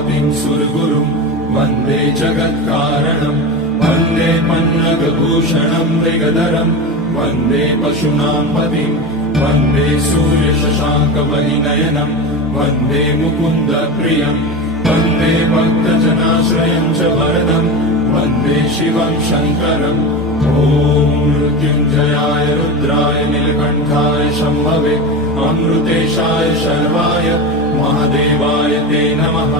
उमापतिं सुरगुरुं वन्दे जगत्कारणं वन्दे पन्नगभूषणं मृगधरं वन्दे पशूनां पतिं वन्दे सूर्यशशाङ्कवलिनयनं वन्दे मुकुन्दप्रियं वन्दे भक्तजनाश्रयं च वरदं वन्दे शिवं शङ्करम् ॐ मृत्युञ्जयाय रुद्राय नीलकण्ठाय शम्भवे अमृतेशाय शर्वाय महादेवाय ते नमः।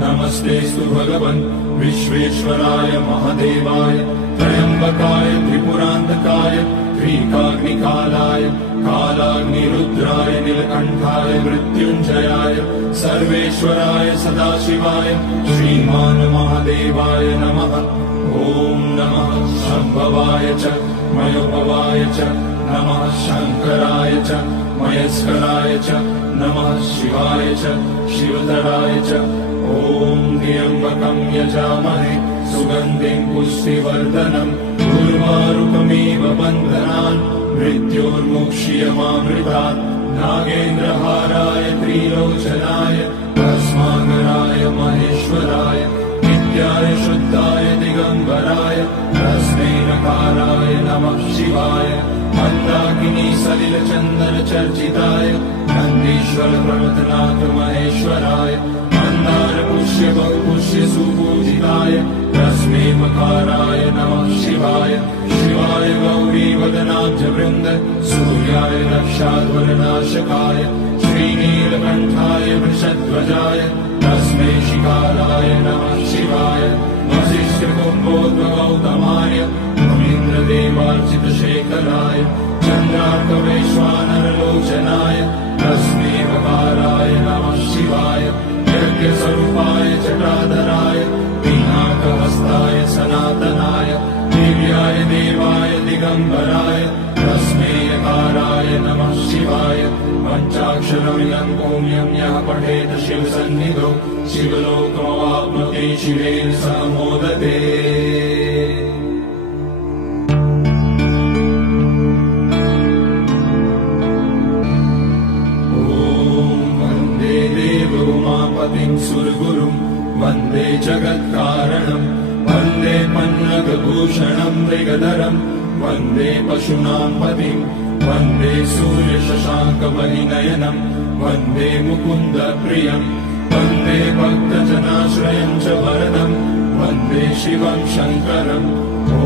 नमस्तेऽस्तु भगवन् विश्वेश्वराय महादेवाय त्र्यम्बकाय त्रिपुरान्तकाय त्रिकाग्निकालाय कालाग्निरुद्राय नीलकण्ठाय मृत्युञ्जयाय सर्वेश्वराय सदाशिवाय श्रीमान् महादेवाय नमः। ॐ नमः शम्भवाय च मयोभवाय च नमः शङ्कराय च मयस्कराय च नमः शिवाय च शिवतराय च ॐ त्र्यम्बकं यजामहे सुगन्धिं पुष्टिवर्धनम् उर्वारुकमिव बन्धनान् मृत्योर्मुक्ष्यमामृतात् नागेन्द्रहाराय त्रिलोचनाय भस्माकराय महेश्वराय नित्याय शुद्धाय दिगम्बराय तस्मै नकाराय नमः शिवाय मन्दाकिनी सलिलचन्दनचर्चिताय नन्दीश्वर प्रमथनाथ महेश्वराय मन्दार पुष्य बहुपुष्य सुपूजिताय तस्मै मकाराय नमः शिवाय शिवाय गौरीवदनाब्जवृन्द सूर्याय रक्षाध्वरनाशकाय श्रीनीलकण्ठाय वृषध्वजाय तस्मै शिकाराय नमः शिवाय वसिष्ठकुम्भोद्भगौतमाय मुनीन्द्रदेवार्चितशेखराय चन्द्रार्कवैश्वानरलोचनाय तस्मै वकाराय नमः शिवाय यज्ञस्वरूपाय जटाधराय पिनाकहस्ताय सनातनाय दिव्याय देवाय दिगम्बराय तस्मै यकाराय नमः शिवाय पञ्चाक्षरमिदं पुण्यं यः पठेत शिवसन्निधौ शिवलोकमवाप्नोति शिवेन सह मोदते। ॐ वन्दे देवोमापतिं सुरगुरुं वन्दे जगत्कारणं वन्दे पन्नगभूषणं मृगधरं वन्दे पशूनां पतिं वन्दे सूर्यशशाङ्कवलिनयनं वन्दे मुकुन्दप्रियं वन्दे भक्तजनाश्रयं च वरदं वन्दे शिवं शङ्करम् ॐ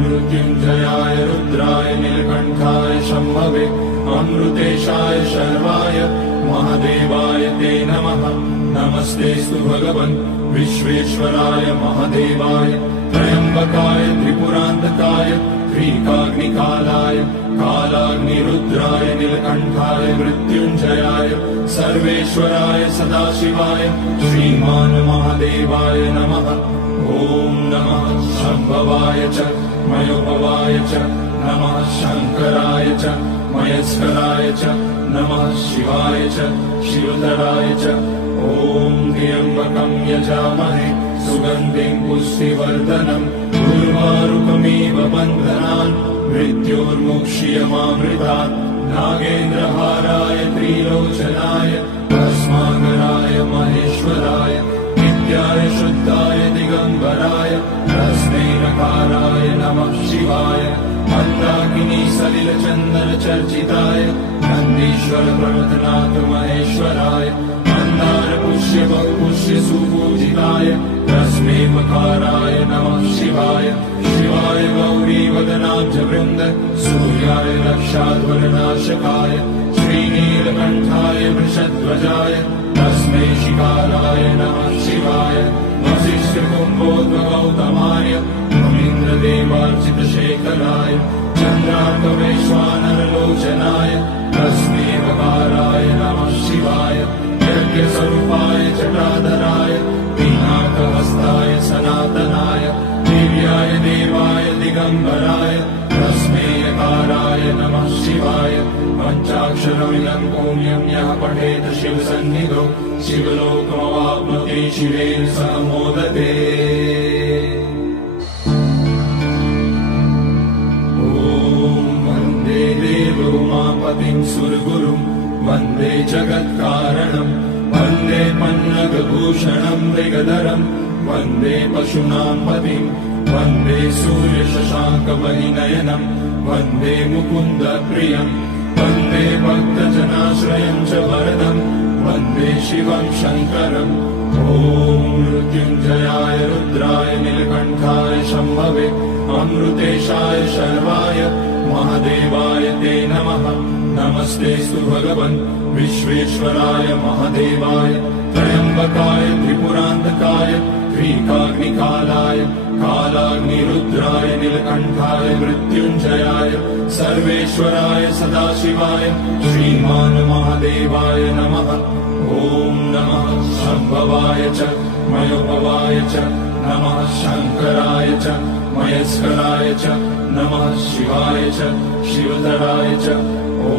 मृत्युञ्जयाय रुद्राय नीलकण्ठाय शम्भवे अमृतेशाय शर्वाय महादेवाय ते नमः। नमस्तेऽस्तु भगवन् विश्वेश्वराय महादेवाय त्र्यम्बकाय त्रिपुरान्तकाय त्रिकाग्निकालाय कालाग्निरुद्राय नीलकण्ठाय मृत्युञ्जयाय सर्वेश्वराय सदाशिवाय श्रीमान् महादेवाय नमः। ॐ नमः शम्भवाय च मयोभवाय च नमः शङ्कराय च मयस्कराय च नमः शिवाय च शिवतराय च ॐ त्र्यम्बकं यजामहे सुगन्धिं पुष्टिवर्धनम् उर्वारुकमिव बन्धनान् मृत्योर्मुक्ष्यमामृतात् नागेन्द्रहाराय त्रिलोचनाय भस्माकराय महेश्वराय नित्याय शुद्धाय दिगम्बराय तस्मै नकाराय नमः शिवाय मन्दाकिनी सलिलचन्दनचर्चिताय नन्दीश्वर प्रमथनाथ महेश्वराय मन्दार पुष्य बहुपुष्य सुपूजिताय तस्मै मकाराय नमः शिवाय शिवाय गौरीवदनाब्जवृन्द सूर्याय रक्षाध्वरनाशकाय श्रीनीलकण्ठाय वृषध्वजाय तस्मै शिकाराय नमः शिवाय वसिष्ठकुम्भोद्भगौतमाय मुनीन्द्रदेवार्चितशेखराय चन्द्रार्कवैश्वानरलोचनाय तस्मै वकाराय नमः शिवाय यज्ञस्वरूपाय जटाधराय पिनाकहस्ताय सनातनाय दिव्याय देवाय दिगम्बराय तस्मै यकाराय नमः शिवाय पञ्चाक्षरमिदं पुण्यं यः पठेत शिवसन्निधौ शिवलोकमवाप्नोति शिवेन सह मोदते। ॐ वन्दे देवोमापतिं सुरगुरुं वन्दे जगत्कारणं वन्दे पन्नगभूषणं मृगधरं वन्दे पशूनां पतिं वन्दे सूर्यशशाङ्कमणिनयनं वन्दे मुकुन्दप्रियं वन्दे भक्तजनाश्रयं च वरदं वन्दे शिवं शङ्करम् ॐ मृत्युञ्जयाय रुद्राय नीलकण्ठाय शम्भवे अमृतेशाय शर्वाय महादेवाय ते नमः। नमस्तेऽस्तु भगवन् विश्वेश्वराय महादेवाय त्र्यम्बकाय त्रिपुरान्तकाय त्रिकाग्निकालाय कालाग्निरुद्राय नीलकण्ठाय मृत्युञ्जयाय सर्वेश्वराय सदाशिवाय श्रीमान् महादेवाय नमः। ॐ नमः शम्भवाय च मयोभवाय च नमः शङ्कराय च मयस्कराय च नमः शिवाय च शिवतराय च ॐ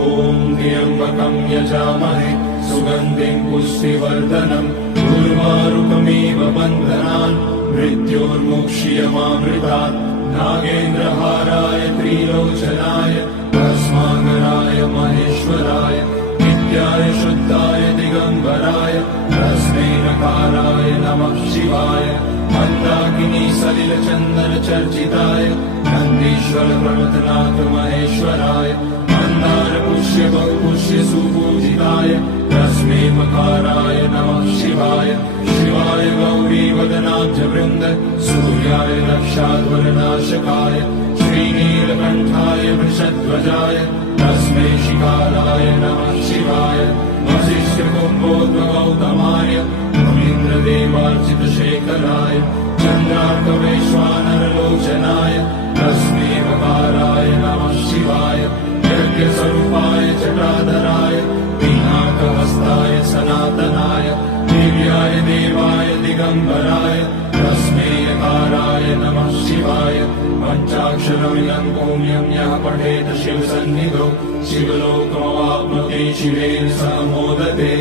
त्र्यम्बकं यजामहे सुगन्धिं पुष्टिवर्धनम् उर्वारुकमिव बन्धनान् मृत्योर्मुक्ष्यमामृतात् नागेन्द्रहाराय त्रिलोचनाय भस्माकराय महेश्वराय नित्याय शुद्धाय दिगम्बराय तस्मै नकाराय नमः शिवाय मन्दाकिनी सलिलचन्दनचर्चिताय नन्दीश्वर प्रमथनाथ महेश्वराय मन्दार पुष्य बहुपुष्य सुपूजिताय तस्मै मकाराय नमः शिवाय शिवाय गौरीवदनाब्जवृन्द सूर्याय रक्षाध्वरनाशकाय श्रीनीलकण्ठाय वृषध्वजाय तस्मै शिकाराय नमः शिवाय वसिष्ठकुम्भोद्भवगौतमाय मुनीन्द्रदेवार्चितशेखराय चन्द्रार्कवैश्वानरलोचनाय तस्मै वकाराय नमः शिवाय यज्ञस्वरूपाय जटाधराय पिनाकहस्ताय सनातनाय दिव्याय देवाय दिगम्बराय तस्मै यकाराय नमः शिवाय पञ्चाक्षरमिदं पुण्यं यः पठेत शिवसन्निधौ शिवलोकमवाप्नोति शिवेन सह मोदते।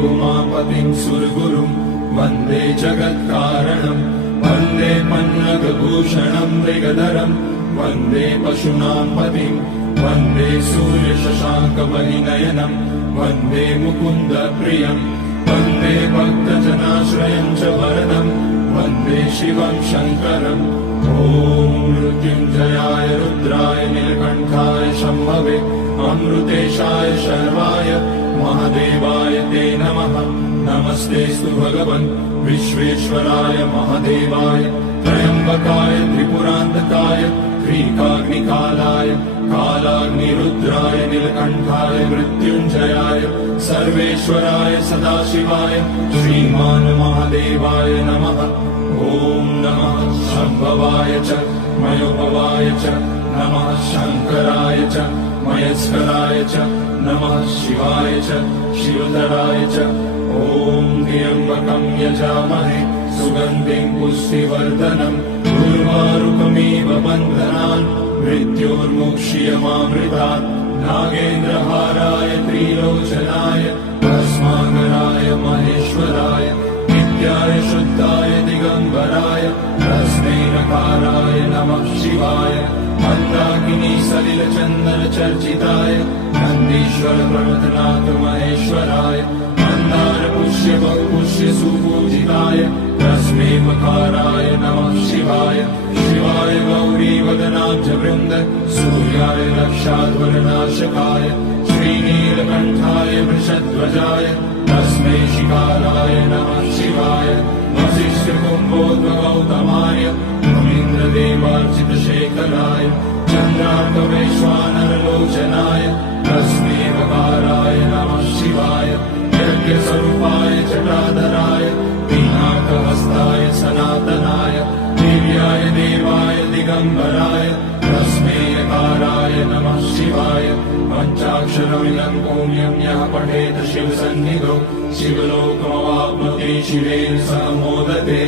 उमापतिं सुरगुरुं वन्दे जगत्कारणं वन्दे पन्नगभूषणं मृगधरं वन्दे पशूनां पतिं वन्दे सूर्यशशाङ्कमणिनयनं वन्दे मुकुन्दप्रियं वन्दे भक्तजनाश्रयं च वरदं वन्दे शिवं शङ्करम् ॐ मृत्युञ्जयाय रुद्राय नीलकण्ठाय शम्भवे अमृतेशाय शर्वाय महादेवाय ते नमः। नमस्तेऽस्तु भगवन् विश्वेश्वराय महादेवाय त्र्यम्बकाय त्रिपुरान्तकाय त्रिकाग्निकालाय कालाग्निरुद्राय नीलकण्ठाय मृत्युञ्जयाय सर्वेश्वराय सदाशिवाय श्रीमान् महादेवाय नमः। ॐ नमः शम्भवाय च मयोभवाय च नमः शङ्कराय च मयस्कराय च नमः शिवाय च शिवतराय च ॐ त्र्यम्बकं यजामहे सुगन्धिं पुष्टिवर्धनम् उर्वारुकमिव बन्धनान् मृत्योर्मुक्ष्यमामृतात् नागेन्द्रहाराय त्रिलोचनाय भस्माकराय महेश्वराय नित्याय शुद्धाय दिगम्बराय तस्मै नकाराय नमः शिवाय मन्दाकिनी सलिलचन्दनचर्चिताय नन्दीश्वर प्रमथनाथ महेश्वराय मन्दार पुष्य बहुपुष्य सुपूजिताय तस्मै मकाराय नमः शिवाय शिवाय गौरीवदनाब्जवृन्द सूर्याय रक्षाध्वरनाशकाय श्रीनीलकण्ठाय वृषध्वजाय तस्मै शिकाराय नमः शिवाय वसिष्ठकुम्भोद्भवगौतमाय मुनीन्द्रदेवार्चितशेखराय चन्द्रार्कवैश्वानरलोचनाय तस्मै वकाराय नमः शिवाय यज्ञस्वरूपाय जटाधराय पिनाकहस्ताय सनातनाय दिव्याय देवाय दिगम्बराय तस्मै यकाराय नमः शिवाय पञ्चाक्षरमिदं पुण्यं यः पठेत शिवसन्निधौ शिवलोकमवाप्नोति शिवेन सह मोदते।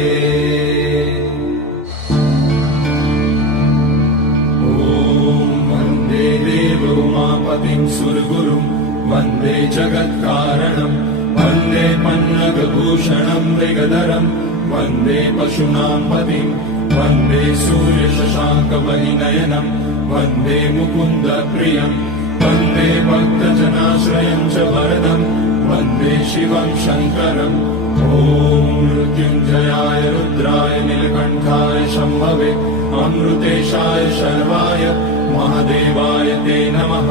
उमापतिं सुरगुरुं वन्दे जगत्कारणं वन्दे पन्नगभूषणं मृगधरं वन्दे पशूनां पतिं वन्दे सूर्यशशाङ्कवहिनयनम् वन्दे मुकुन्दप्रियम् वन्दे भक्तजनाश्रयम् च वरदम् वन्दे शिवम् शङ्करम् ॐ मृत्युञ्जयाय रुद्राय नीलकण्ठाय शम्भवे अमृतेशाय शर्वाय महादेवाय ते नमः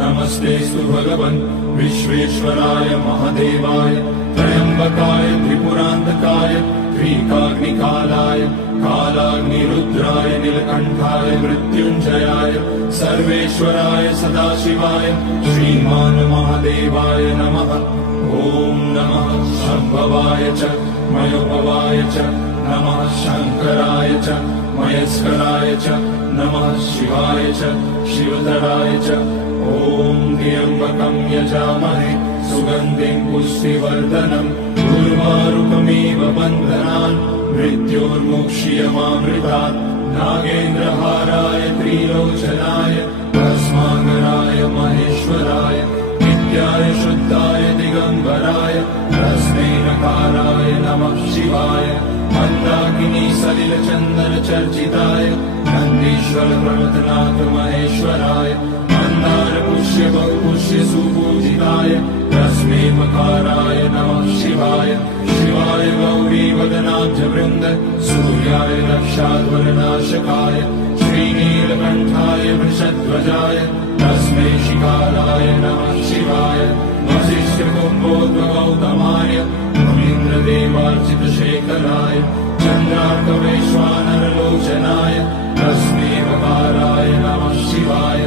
नमस्तेऽस्तु भगवन् विश्वेश्वराय महादेवाय त्र्यम्बकाय त्रिपुरान्तकाय त्रिकाग्निकालाय कालाग्निरुद्राय नीलकण्ठाय मृत्युञ्जयाय सर्वेश्वराय सदाशिवाय श्रीमान् महादेवाय नमः ॐ नमः शम्भवाय च मयोभवाय च नमः शङ्कराय च मयस्कराय च नमः शिवाय च शिवधराय च ॐ त्र्यम्बकं यजामहे सुगन्धिं पुष्टिवर्धनम् उर्वारुकमिव बन्धनान् मृत्योर्मुक्ष्यमामृतात् नागेन्द्रहाराय त्रिलोचनाय भस्माङ्गराय महेश्वराय नित्याय शुद्धाय दिगम्बराय तस्मै नकाराय नमः शिवाय मन्दाकिनी सलिलचन्दनचर्चिताय नन्दीश्वर प्रमथनाथ महेश्वराय मन्दार पुष्य बहुपुष्य सुपूजिताय तस्मै मकाराय नमः शिवाय शिवाय गौरीवदनाब्जवृन्द सूर्याय दक्षाध्वरनाशकाय श्रीनीलकण्ठाय वृषध्वजाय तस्मै शिकाराय नमः शिवाय वसिष्ठकुम्भोद्भगौतमाय मुनीन्द्रदेवार्चितशेखराय चन्द्रार्कवैश्वानरलोचनाय तस्मै वकाराय नमः शिवाय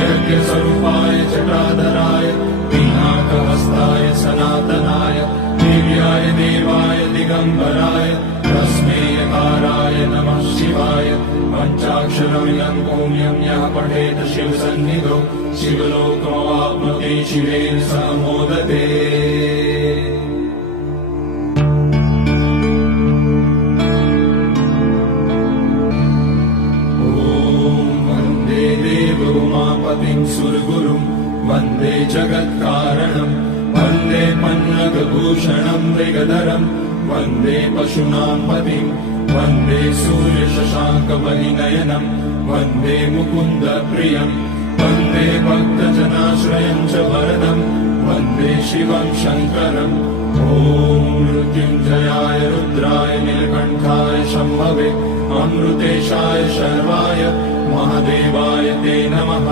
यज्ञस्वरूपाय जटाधराय पिनाकहस्ताय सनातनाय दिव्याय देवाय दिगम्बराय तस्मै यकाराय नमः शिवाय पञ्चाक्षरमिदं पुण्यं यः पठेत शिवसन्निधौ शिवलोकमवाप्नोति शिवेन सह मोदते उमापतिं सुरगुरुं वन्दे जगत्कारणं वन्दे पन्नगभूषणं मृगधरं वन्दे पशूनां पतिं वन्दे सूर्यशशाङ्कवहिनयनं वन्दे मुकुन्दप्रियं वन्दे भक्तजनाश्रयं च वरदं वन्दे शिवं शङ्करम् ॐ मृत्युञ्जयाय रुद्राय नीलकण्ठाय शम्भवे अमृतेशाय शर्वाय महादेवाय ते नमः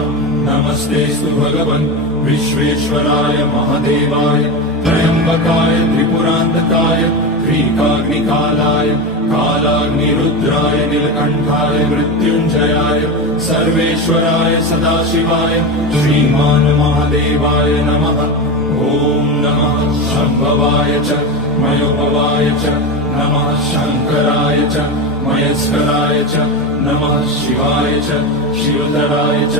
नमस्तेऽस्तु भगवन् विश्वेश्वराय महादेवाय त्र्यम्बकाय त्रिपुरान्तकाय त्रिकाग्निकालाय कालाग्निरुद्राय नीलकण्ठाय मृत्युञ्जयाय सर्वेश्वराय सदाशिवाय श्रीमान् महादेवाय नमः ॐ नमः शम्भवाय च मयोभवाय च नमः शङ्कराय च मयस्कराय च नमः शिवाय च शिवधराय च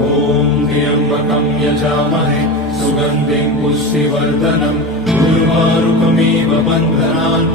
ॐ त्र्यम्बकं यजामहे सुगन्धिं पुष्टिवर्धनम् उर्वारुकमिव बन्धनान्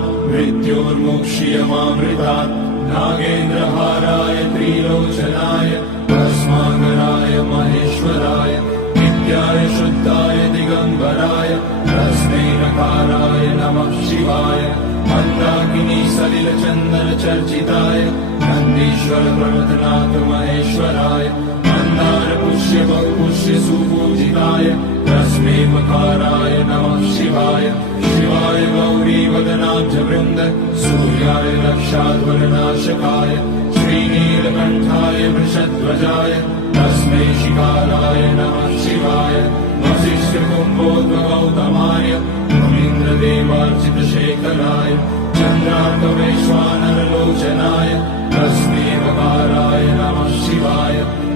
मृत्योर्मुक्ष्यमामृतात् नागेन्द्रहाराय त्रिलोचनाय भस्माङ्गराय महेश्वराय नित्याय शुद्धाय दिगम्बराय तस्मै नकाराय नमः शिवाय मन्दाकिनी सलिलचन्दनचर्चिताय नन्दीश्वर प्रमथनाथ महेश्वराय मन्दार पुष्य बहुपुष्य सुपूजिताय तस्मै मकाराय नमः शिवाय शिवाय गौरीवदनाब्जवृन्द सूर्याय दक्षाध्वरनाशकाय श्रीनीलकण्ठाय वृषध्वजाय तस्मै शिकाराय नमः शिवाय वसिष्ठकुम्भोद्भगौतमाय मुनीन्द्रदेवार्चितशेखराय चन्द्रार्कवैश्वानरलोचनाय तस्मै वकाराय नमः शिवाय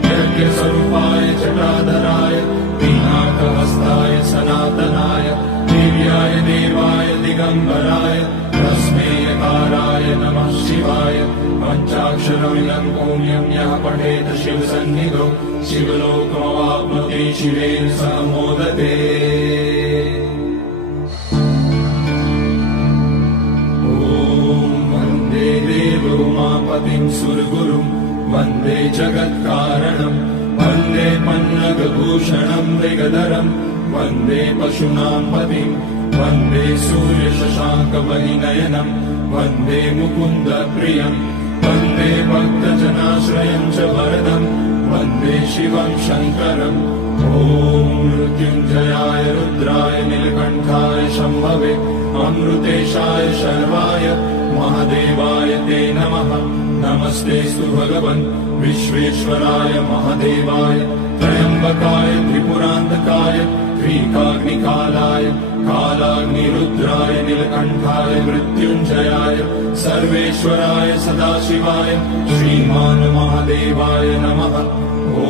यज्ञस्वरूपाय जटाधराय पिनाकहस्ताय सनातनाय दिव्याय देवाय दिगम्बराय तस्मै यकाराय नमः शिवाय पञ्चाक्षरमिदं पुण्यं यः पठेत शिवसन्निधौ शिवलोकमवाप्नोति शिवेन सह मोदते ॐ वन्दे देवोमापतिं सुरगुरुं वन्दे जगत्कारणं वन्दे पन्नगभूषणं मृगधरं वन्दे पशूनां पतिं वन्दे सूर्यशशाङ्कवहिनयनं वन्दे मुकुन्दप्रियं वन्दे भक्तजनाश्रयं च वरदं वन्दे शिवं शङ्करम् ॐ मृत्युञ्जयाय रुद्राय नीलकण्ठाय शम्भवे अमृतेशाय शर्वाय महादेवाय ते नमः नमस्तेऽस्तु भगवन् विश्वेश्वराय महादेवाय त्र्यम्बकाय त्रिपुरान्तकाय त्रिकाग्निकालाय कालाग्निरुद्राय नीलकण्ठाय मृत्युञ्जयाय सर्वेश्वराय सदाशिवाय श्रीमान् महादेवाय नमः ॐ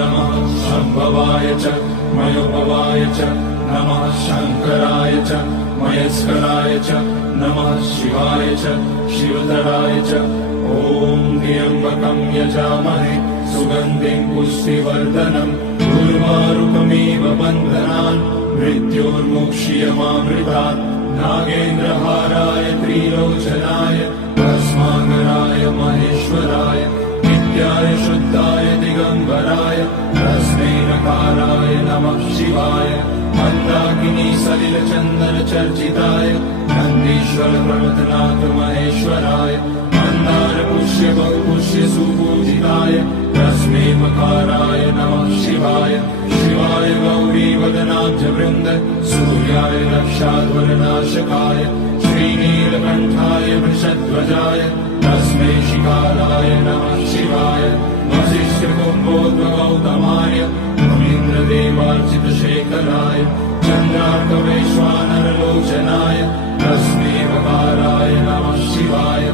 नमः शम्भवाय च मयोभवाय च नमः शङ्कराय च मयस्कराय च नमः शिवाय च शिवधराय च ॐ त्र्यम्बकं यजामहे सुगन्धिं पुष्टिवर्धनम् उर्वारुकमिव बन्धनान् मृत्योर्मुक्ष्यमामृतात् नागेन्द्रहाराय त्रिलोचनाय भस्माकराय महेश्वराय नित्याय शुद्धाय दिगम्बराय तस्मै नकाराय नमः शिवाय मन्दाकिनी सलिलचन्दनचर्चिताय नन्दीश्वर प्रमथनाथ महेश्वराय मन्दार पुष्य बहुपुष्य सुपूजिताय तस्मै मकाराय नमः शिवाय शिवाय गौरीवदनाब्जवृन्द सूर्याय रक्षाध्वरनाशकाय श्रीनीलकण्ठाय वृषध्वजाय तस्मै शिकाराय नमः शिवाय वसिष्ठकुम्भोद्भगौतमाय मुनीन्द्रदेवार्चितशेखराय चन्द्रार्कवैश्वानरलोचनाय तस्मै वकाराय नमः शिवाय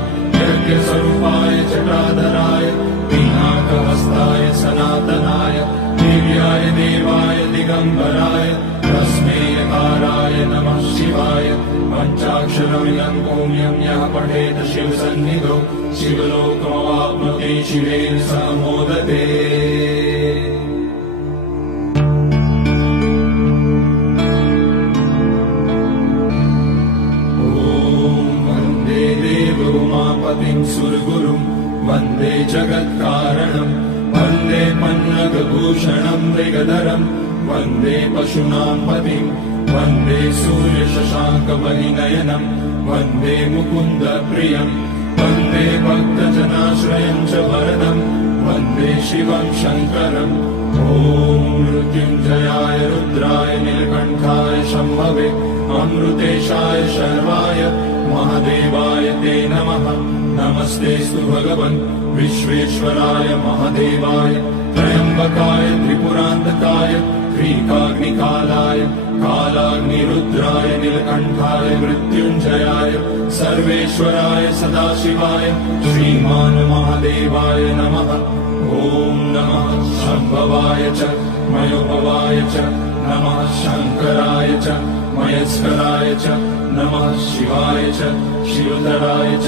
यज्ञस्वरूपाय जटाधराय पिनाकहस्ताय सनातनाय दिव्याय देवाय दिगम्बराय तस्मै यकाराय नमः शिवाय पञ्चाक्षरमिदं पुण्यं यः पठेत शिवसन्निधौ शिवलोकमवाप्नोति शिवेन सह मोदते उमापतिं सुरगुरुं वन्दे जगत्कारणं वन्दे पन्नगभूषणं मृगधरं वन्दे पशूनां पतिं वन्दे सूर्यशशाङ्कवलिनयनं वन्दे मुकुन्दप्रियं वन्दे भक्तजनाश्रयं च वरदं वन्दे शिवं शङ्करम् ॐ मृत्युञ्जयाय रुद्राय नीलकण्ठाय शम्भवे अमृतेशाय शर्वाय महादेवाय ते नमः नमस्तेऽस्तु भगवन् विश्वेश्वराय महादेवाय त्र्यम्बकाय त्रिपुरान्तकाय त्रिकाग्निकालाय कालाग्निरुद्राय नीलकण्ठाय मृत्युञ्जयाय सर्वेश्वराय सदाशिवाय श्रीमान् महादेवाय नमः ॐ नमः शम्भवाय च मयोभवाय च नमः शङ्कराय च मयस्कराय च नमः शिवाय च शिवधराय च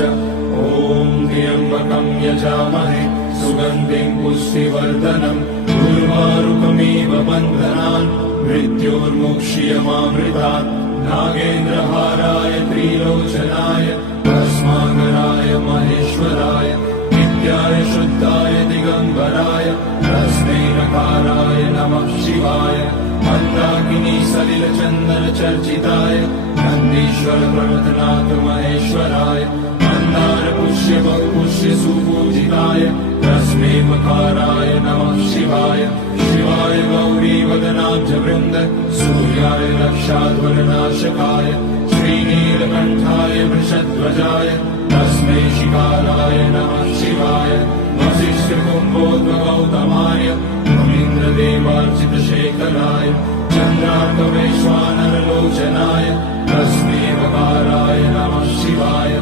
ॐ त्र्यम्बकं यजामहे सुगन्धिं पुष्टिवर्धनम् उर्वारुकमिव बन्धनान् मृत्योर्मुक्ष्यमामृतात् नागेन्द्रहाराय त्रिलोचनाय भस्माकराय महेश्वराय नित्याय शुद्धाय दिगम्बराय तस्मै नकाराय नमः शिवाय मन्दाकिनी सलिलचन्दनचर्चिताय नन्दीश्वर प्रमथनाथ महेश्वराय मन्दार पुष्य बहुपुष्य सुपूजिताय तस्मै मकाराय नमः शिवाय शिवाय गौरीवदनाब्जवृन्द सूर्याय रक्षाध्वरनाशकाय श्रीनीलकण्ठाय वृषध्वजाय तस्मै शिकाराय नमः शिवाय वसिष्ठकुम्भोद्भगौतमाय मुनीन्द्रदेवार्चितशेखराय चन्द्रार्कवैश्वानरलोचनाय तस्मै वकाराय नमः शिवाय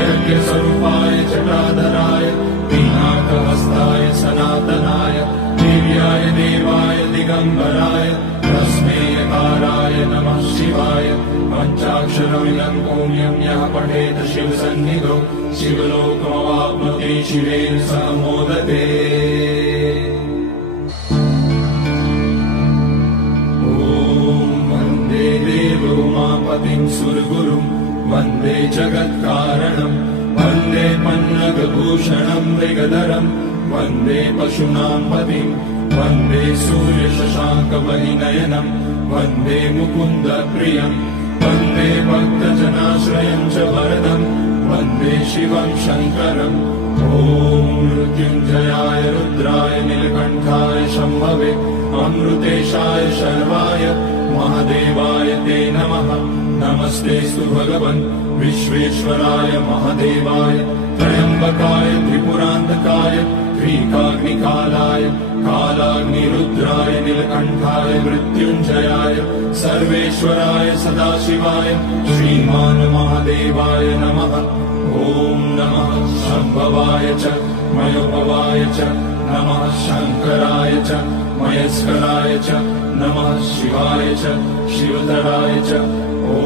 यज्ञस्वरूपाय जटाधराय पिनाकहस्ताय सनातनाय दिव्याय देवाय दिगम्बराय तस्मै यकाराय नमः शिवाय पञ्चाक्षरमिदं पुण्यं यः पठेत शिवसन्निधौ शिवलोकमवाप्नोति शिवेन सह मोदते उमापतिं सुरगुरुं वन्दे जगत्कारणं वन्दे पन्नगभूषणं मृगधरं वन्दे पशूनां पतिं वन्दे सूर्यशशाङ्कवलिनयनं वन्दे मुकुन्दप्रियं वन्दे भक्तजनाश्रयं च वरदं वन्दे शिवं शङ्करम् ॐ ॐ मृत्युञ्जयाय रुद्राय नीलकण्ठाय शम्भवे अमृतेशाय शर्वाय महादेवाय ते नमः। नमस्तेऽस्तु भगवन् विश्वेश्वराय महादेवाय त्र्यम्बकाय त्रिपुरान्तकाय त्रिकाग्निकालाय कालाग्निरुद्राय नीलकण्ठाय मृत्युञ्जयाय सर्वेश्वराय सदाशिवाय श्रीमान् महादेवाय नमः। ॐ नमः शम्भवाय च मयोपवाय च नमः शङ्कराय च मयस्कराय च नमः शिवाय च शिवतराय च। ॐ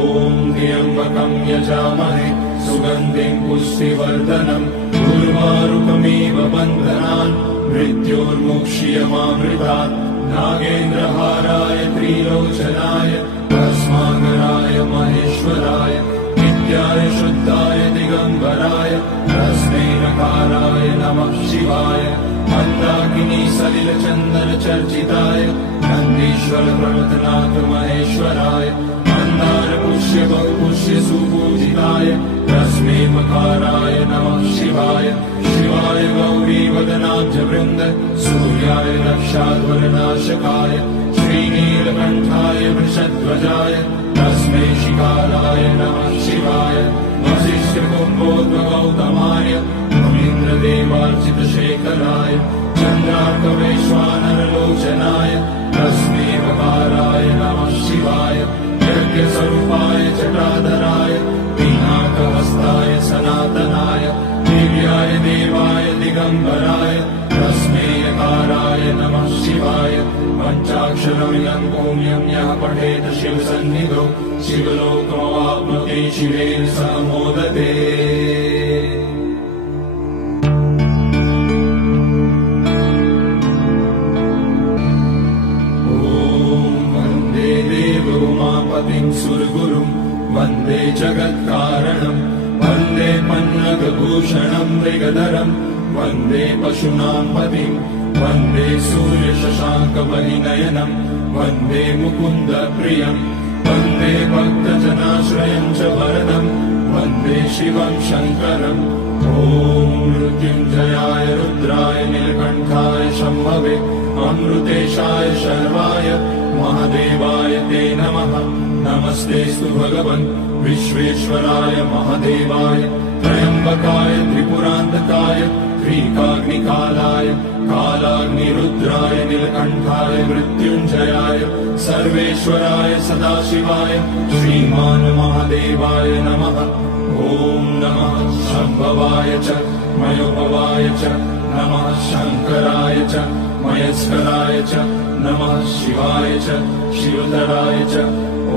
त्र्यम्बकं यजामहे सुगन्धिं पुष्टिवर्धनम् उर्वारुकमिव बन्धनान् मृत्योर्मुक्ष्यमामृतात्। नागेन्द्रहाराय त्रिलोचनाय भस्माकराय महेश्वराय नित्याय शुद्धाय दिगम्बराय तस्मै नकाराय नमः शिवाय। मन्दाकिनी सलिलचन्दन चर्चिताय नन्दीश्वर प्रमथनाथ महेश्वराय मन्दार पुष्य बहुपुष्य सुपूजिताय तस्मै मकाराय नमः शिवाय। शिवाय गौरी वदनाब्ज वृन्द सूर्याय रक्षाध्वरनाशकाय श्रीनीलकण्ठाय वृषध्वजाय तस्मै शिकाराय नमः शिवाय। वसिष्ठकुम्भोद्भवगौतमाय मुनीन्द्रदेवार्चितशेखराय चन्द्रार्कवैश्वानरलोचनाय तस्मै वकाराय नमः शिवाय। यज्ञस्वरूपाय जटाधराय पिनाकहस्ताय सनातनाय दिव्याय देवाय दिगम्बराय तस्मै यकाराय नमः शिवाय। पञ्चाक्षरमिदं पुण्यं यः पठेत शिवसन्निधौ शिवलोकमवाप्नोति शिवेन सह मोदते। उमापतिं सुरगुरुं वन्दे जगत्कारणं वन्दे पन्नगभूषणं मृगधरं वन्दे पशूनां पतिं वन्दे सूर्यशशाङ्कवलिनयनं वन्दे मुकुन्दप्रियं वन्दे भक्तजनाश्रयं च वरदं वन्दे शिवं शङ्करम्। ॐ मृत्युञ्जयाय रुद्राय नीलकण्ठाय शम्भवे अमृतेशाय शर्वाय महादेवाय ते नमः। नमस्तेऽस्तु भगवन् विश्वेश्वराय महादेवाय त्र्यम्बकाय त्रिपुरान्तकाय त्रिकाग्निकालाय कालाग्निरुद्राय नीलकण्ठाय मृत्युञ्जयाय सर्वेश्वराय सदाशिवाय श्रीमान् महादेवाय नमः। ॐ नमः शम्भवाय च मयोपवाय च नमः शङ्कराय च मयस्कराय च नमः शिवाय च शिवतराय च। ॐ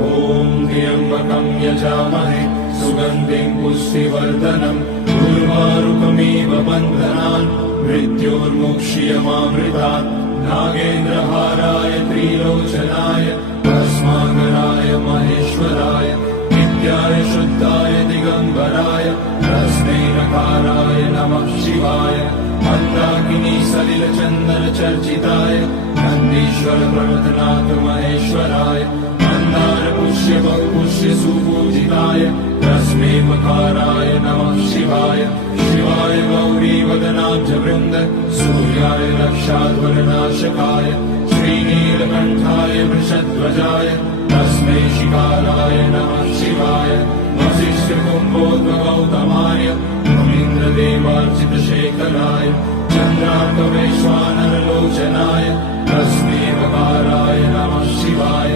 त्र्यम्बकं यजामहे सुगन्धिं पुष्टिवर्धनम् उर्वारुकमिव बन्धनान् मृत्योर्मुक्ष्यमामृतात्। नागेन्द्रहाराय त्रिलोचनाय भस्माकराय महेश्वराय नित्याय शुद्धाय दिगम्बराय तस्मै नकाराय नमः शिवाय। मन्दाकिनी सलिलचन्दन चर्चिताय नन्दीश्वर प्रमथनाथ महेश्वराय मन्दार पुष्य बहुपुष्य सुपूजिताय तस्मै मकाराय नमः शिवाय। शिवाय गौरी वदनाब्ज वृन्द सूर्याय रक्षाध्वरनाशकाय श्रीनीलकण्ठाय वृषध्वजाय तस्मै शिकाराय नमः शिवाय। वसिष्ठकुम्भोद्भवगौतमाय मुनीन्द्रदेवार्चितशेखराय चन्द्रार्कवैश्वानरलोचनाय तस्मै वकाराय नमः शिवाय।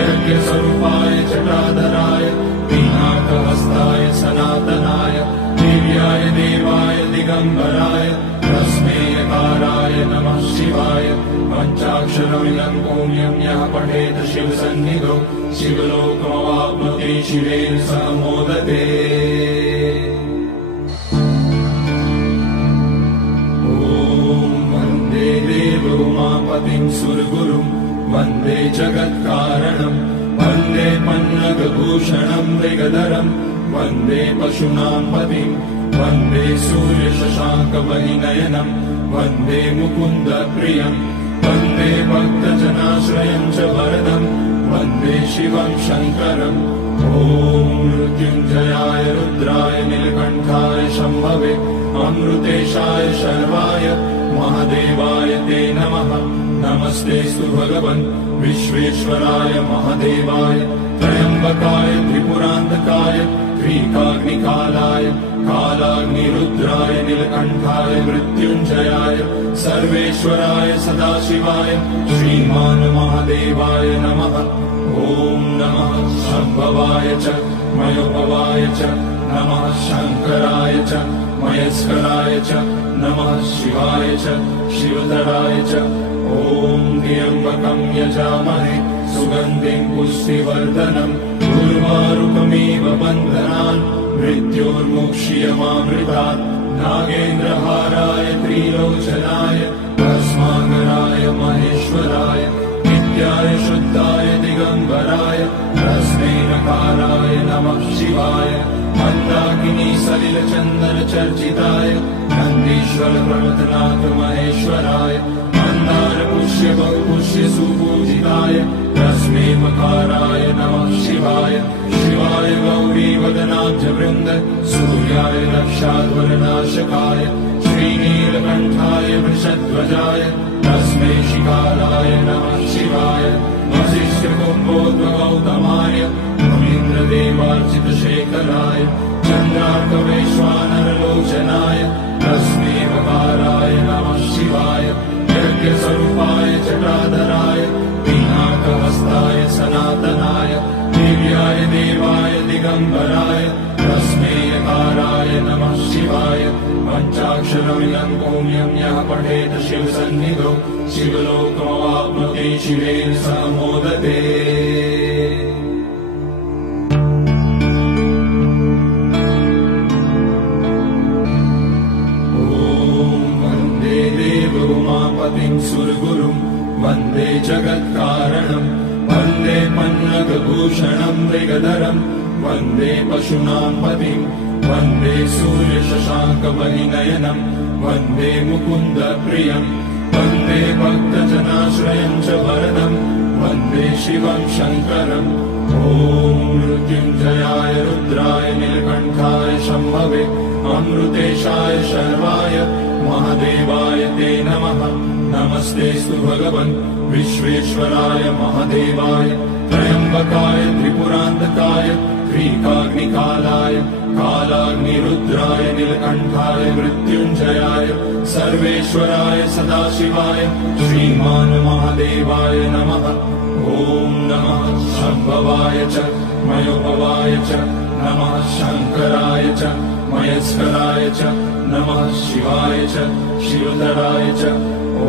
यज्ञस्वरूपाय जटाधराय पिनाकहस्ताय सनातनाय दिव्याय देवाय दिगम्बराय तस्मै यकाराय नमः शिवाय। पञ्चाक्षरमिदं पुण्यं यः पठेत शिवसन्निधौ शिवलोकमवाप्नोति शिवेन सह मोदते। ॐ वन्दे देवोमापतिं सुरगुरुं वन्दे जगत्कारणं वन्दे पन्नगभूषणं मृगधरं वन्दे पशूनां पतिं वन्दे सूर्यशशाङ्कवलिनयनं वन्दे मुकुन्दप्रियं वन्दे भक्तजनाश्रयं च वरदं वन्दे शिवं शङ्करम्। ॐ मृत्युञ्जयाय रुद्राय नीलकण्ठाय शम्भवे अमृतेशाय शर्वाय महादेवाय ते नमः। नमस्तेऽस्तु भगवन् विश्वेश्वराय महादेवाय त्र्यम्बकाय त्रिपुरान्तकाय त्रिकाग्निकालाय कालाग्निरुद्राय नीलकण्ठाय मृत्युञ्जयाय सर्वेश्वराय सदाशिवाय श्रीमान् महादेवाय नमः। ॐ नमः शम्भवाय च मयोभवाय च नमः शङ्कराय च मयस्कराय च नमः शिवाय च शिवतराय च। ॐ त्र्यम्बकं यजामहे सुगन्धिं पुष्टिवर्धनम् उर्वारुकमिव बन्धनान् मृत्योर्मुक्ष्यमामृतात्। नागेन्द्रहाराय त्रिलोचनाय भस्माकराय महेश्वराय नित्याय शुद्धाय दिगम्बराय तस्मै नकाराय नमः शिवाय। मन्दाकिनी सलिलचन्दन चर्चिताय नन्दीश्वर प्रमथनाथ महेश्वराय मन्दार पुष्य बहुपुष्य सुपूजिताय तस्मै मकाराय नमः शिवाय। शिवाय गौरीवदनाब्ज वृन्द सूर्याय रक्षाध्वरनाशकाय श्रीनीलकण्ठाय वृषध्वजाय तस्मै शिकाराय नमः शिवाय। वसिष्ठकुम्भोद्भगौतमाय मुनीन्द्रदेवार्चितशेखराय चन्द्रार्कवैश्वानरलोचनाय तस्मै वकाराय नमः शिवाय। यज्ञस्वरूपाय जटाधराय पिनाकहस्ताय सनातनाय दिव्याय देवाय दिगम्बराय तस्मै यकाराय नमः शिवाय। पञ्चाक्षरमिदं पुण्यं यः पठेत् शिवसन्निधौ शिवलोकमवाप्नोति शिवेन सह मोदते। उमापतिं सुरगुरुं वन्दे जगत्कारणं वन्दे पन्नगभूषणं मृगधरं वन्दे पशूनां पतिं वन्दे सूर्यशशाङ्कवलिनयनं वन्दे मुकुन्दप्रियं वन्दे भक्तजनाश्रयं च वरदं वन्दे शिवं शङ्करम्। ॐ मृत्युञ्जयाय रुद्राय नीलकण्ठाय शम्भवे अमृतेशाय शर्वाय महादेवाय ते नमः। नमस्तेऽस्तु भगवन् विश्वेश्वराय महादेवाय त्र्यम्बकाय त्रिपुरान्तकाय त्रिकाग्निकालाय कालाग्निरुद्राय नीलकण्ठाय मृत्युञ्जयाय सर्वेश्वराय सदाशिवाय श्रीमान् महादेवाय नमः। ॐ नमः शम्भवाय च मयोभवाय च नमः शङ्कराय च मयस्कराय च नमः शिवाय च शिवतराय च। ॐ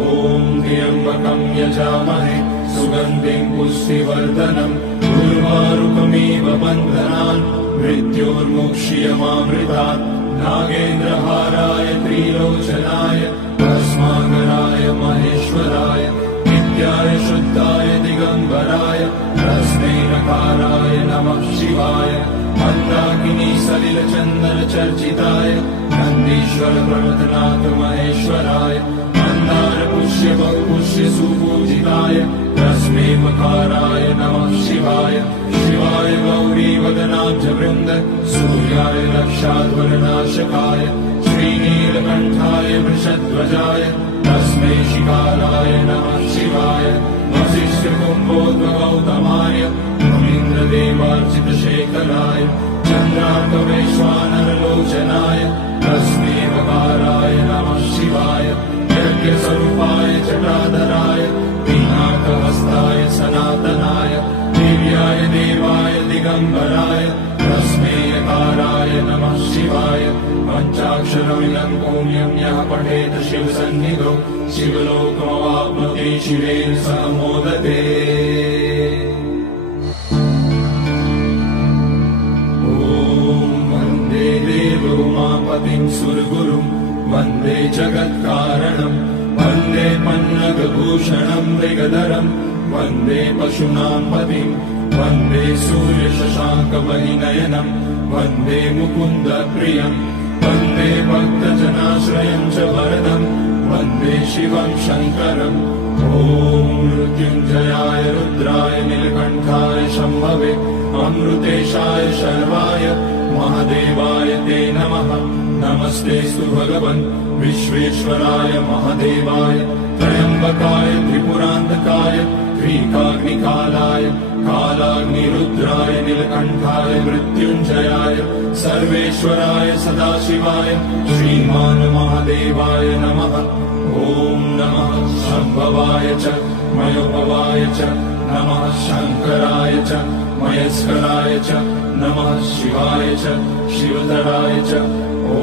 त्र्यम्बकं यजामहे सुगन्धिं पुष्टिवर्धनम् उर्वारुकमिव बन्धनान् मृत्योर्मुक्ष्यमामृतात्। नागेन्द्रहाराय त्रिलोचनाय भस्माकराय महेश्वराय नित्याय शुद्धाय दिगम्बराय तस्मै नकाराय नमः शिवाय। मन्दाकिनी सलिलचन्दन चर्चिताय नन्दीश्वर प्रमथनाथ महेश्वराय मन्दार पुष्य बहुपुष्य सुपूजिताय तस्मै मकाराय नमः शिवाय। शिवाय गौरीवदनाब्ज वृन्द सूर्याय रक्षाध्वरनाशकाय श्रीनीलकण्ठाय वृषध्वजाय तस्मै शिकाराय नमः शिवाय। वसिष्ठकुम्भोद्भगौतमाय मुनीन्द्रदेवार्चितशेखराय चन्द्रार्कवैश्वानरलोचनाय तस्मै वकाराय नमः शिवाय। यज्ञस्वरूपाय जटाधराय पिनाकहस्ताय सनातनाय दिव्याय देवाय दिगम्बराय तस्मै यकाराय नमः शिवाय। पञ्चाक्षरमिदं पुण्यं यः पठेत् शिवसन्निधौ शिवलोकमवाप्नोति शिवेन सह मोदते। ॐ वन्दे देवोमापतिं सुरगुरुं वन्दे जगत्कारणं वन्दे पन्नगभूषणं मृगधरं वन्दे पशूनां पतिं वन्दे सूर्यशशाङ्कवलिनयनं वन्दे मुकुन्दप्रियं वन्दे भक्तजनाश्रयं च वरदं वन्दे शिवं शङ्करम्। ॐ मृत्युञ्जयाय रुद्राय नीलकण्ठाय शम्भवे अमृतेशाय शर्वाय महादेवाय ते नमः। नमस्तेऽस्तु भगवन् विश्वेश्वराय महादेवाय त्र्यम्बकाय त्रिपुरान्तकाय त्रिकाग्निकालाय कालाग्निरुद्राय नीलकण्ठाय मृत्युञ्जयाय सर्वेश्वराय सदाशिवाय श्रीमान् महादेवाय नमः। ॐ नमः शम्भवाय च मयोभवाय च नमः शङ्कराय च मयस्कराय च नमः शिवाय च शिवतराय च। ॐ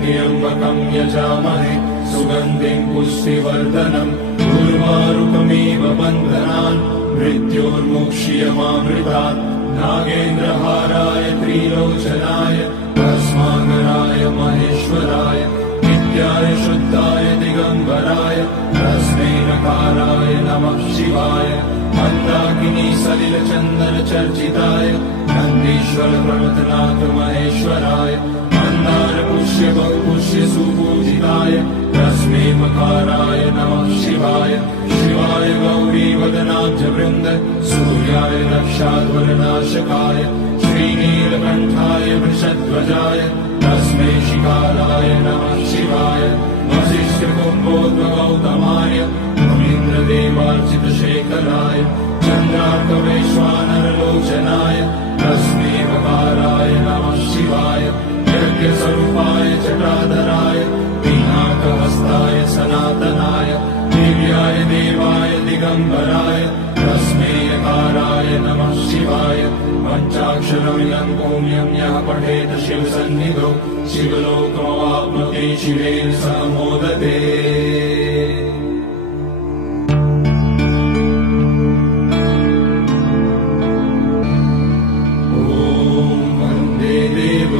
त्र्यम्बकं यजामहे सुगन्धिं पुष्टिवर्धनम् उर्वारुकमिव बन्धनान् मृत्योर्मुक्ष्यमामृतात्। नागेन्द्रहाराय त्रिलोचनाय भस्माङ्गराय महेश्वराय नित्याय शुद्धाय दिगम्बराय तस्मै नकाराय नमः शिवाय। मन्दाकिनी सलिलचन्दन चर्चिताय नन्दीश्वर प्रमथनाथ महेश्वराय मन्दार पुष्य बहुपुष्य सुपूजिताय तस्मै मकाराय नमः शिवाय। शिवाय गौरी वदनाब्जवृन्द सूर्याय नक्षाध्वरनाशकाय श्रीनीलकण्ठाय वृषध्वजाय तस्मै शिकाराय नमः शिवाय। वसिष्ठकुम्भोद्भवगौतमाय मुनीन्द्रदेवार्चितशेखराय चन्द्रार्कवैश्वानरलोचनाय तस्मै वकाराय नमः शिवाय। यज्ञस्वरूपाय जटाधराय पिनाकहस्ताय सनातनाय दिव्याय देवाय दिगम्बराय तस्मै यकाराय नमः शिवाय। पञ्चाक्षरमिदं पुण्यं यः पठेत् शिवसन्निधौ शिवलोकमवाप्नोति शिवेन सह मोदते।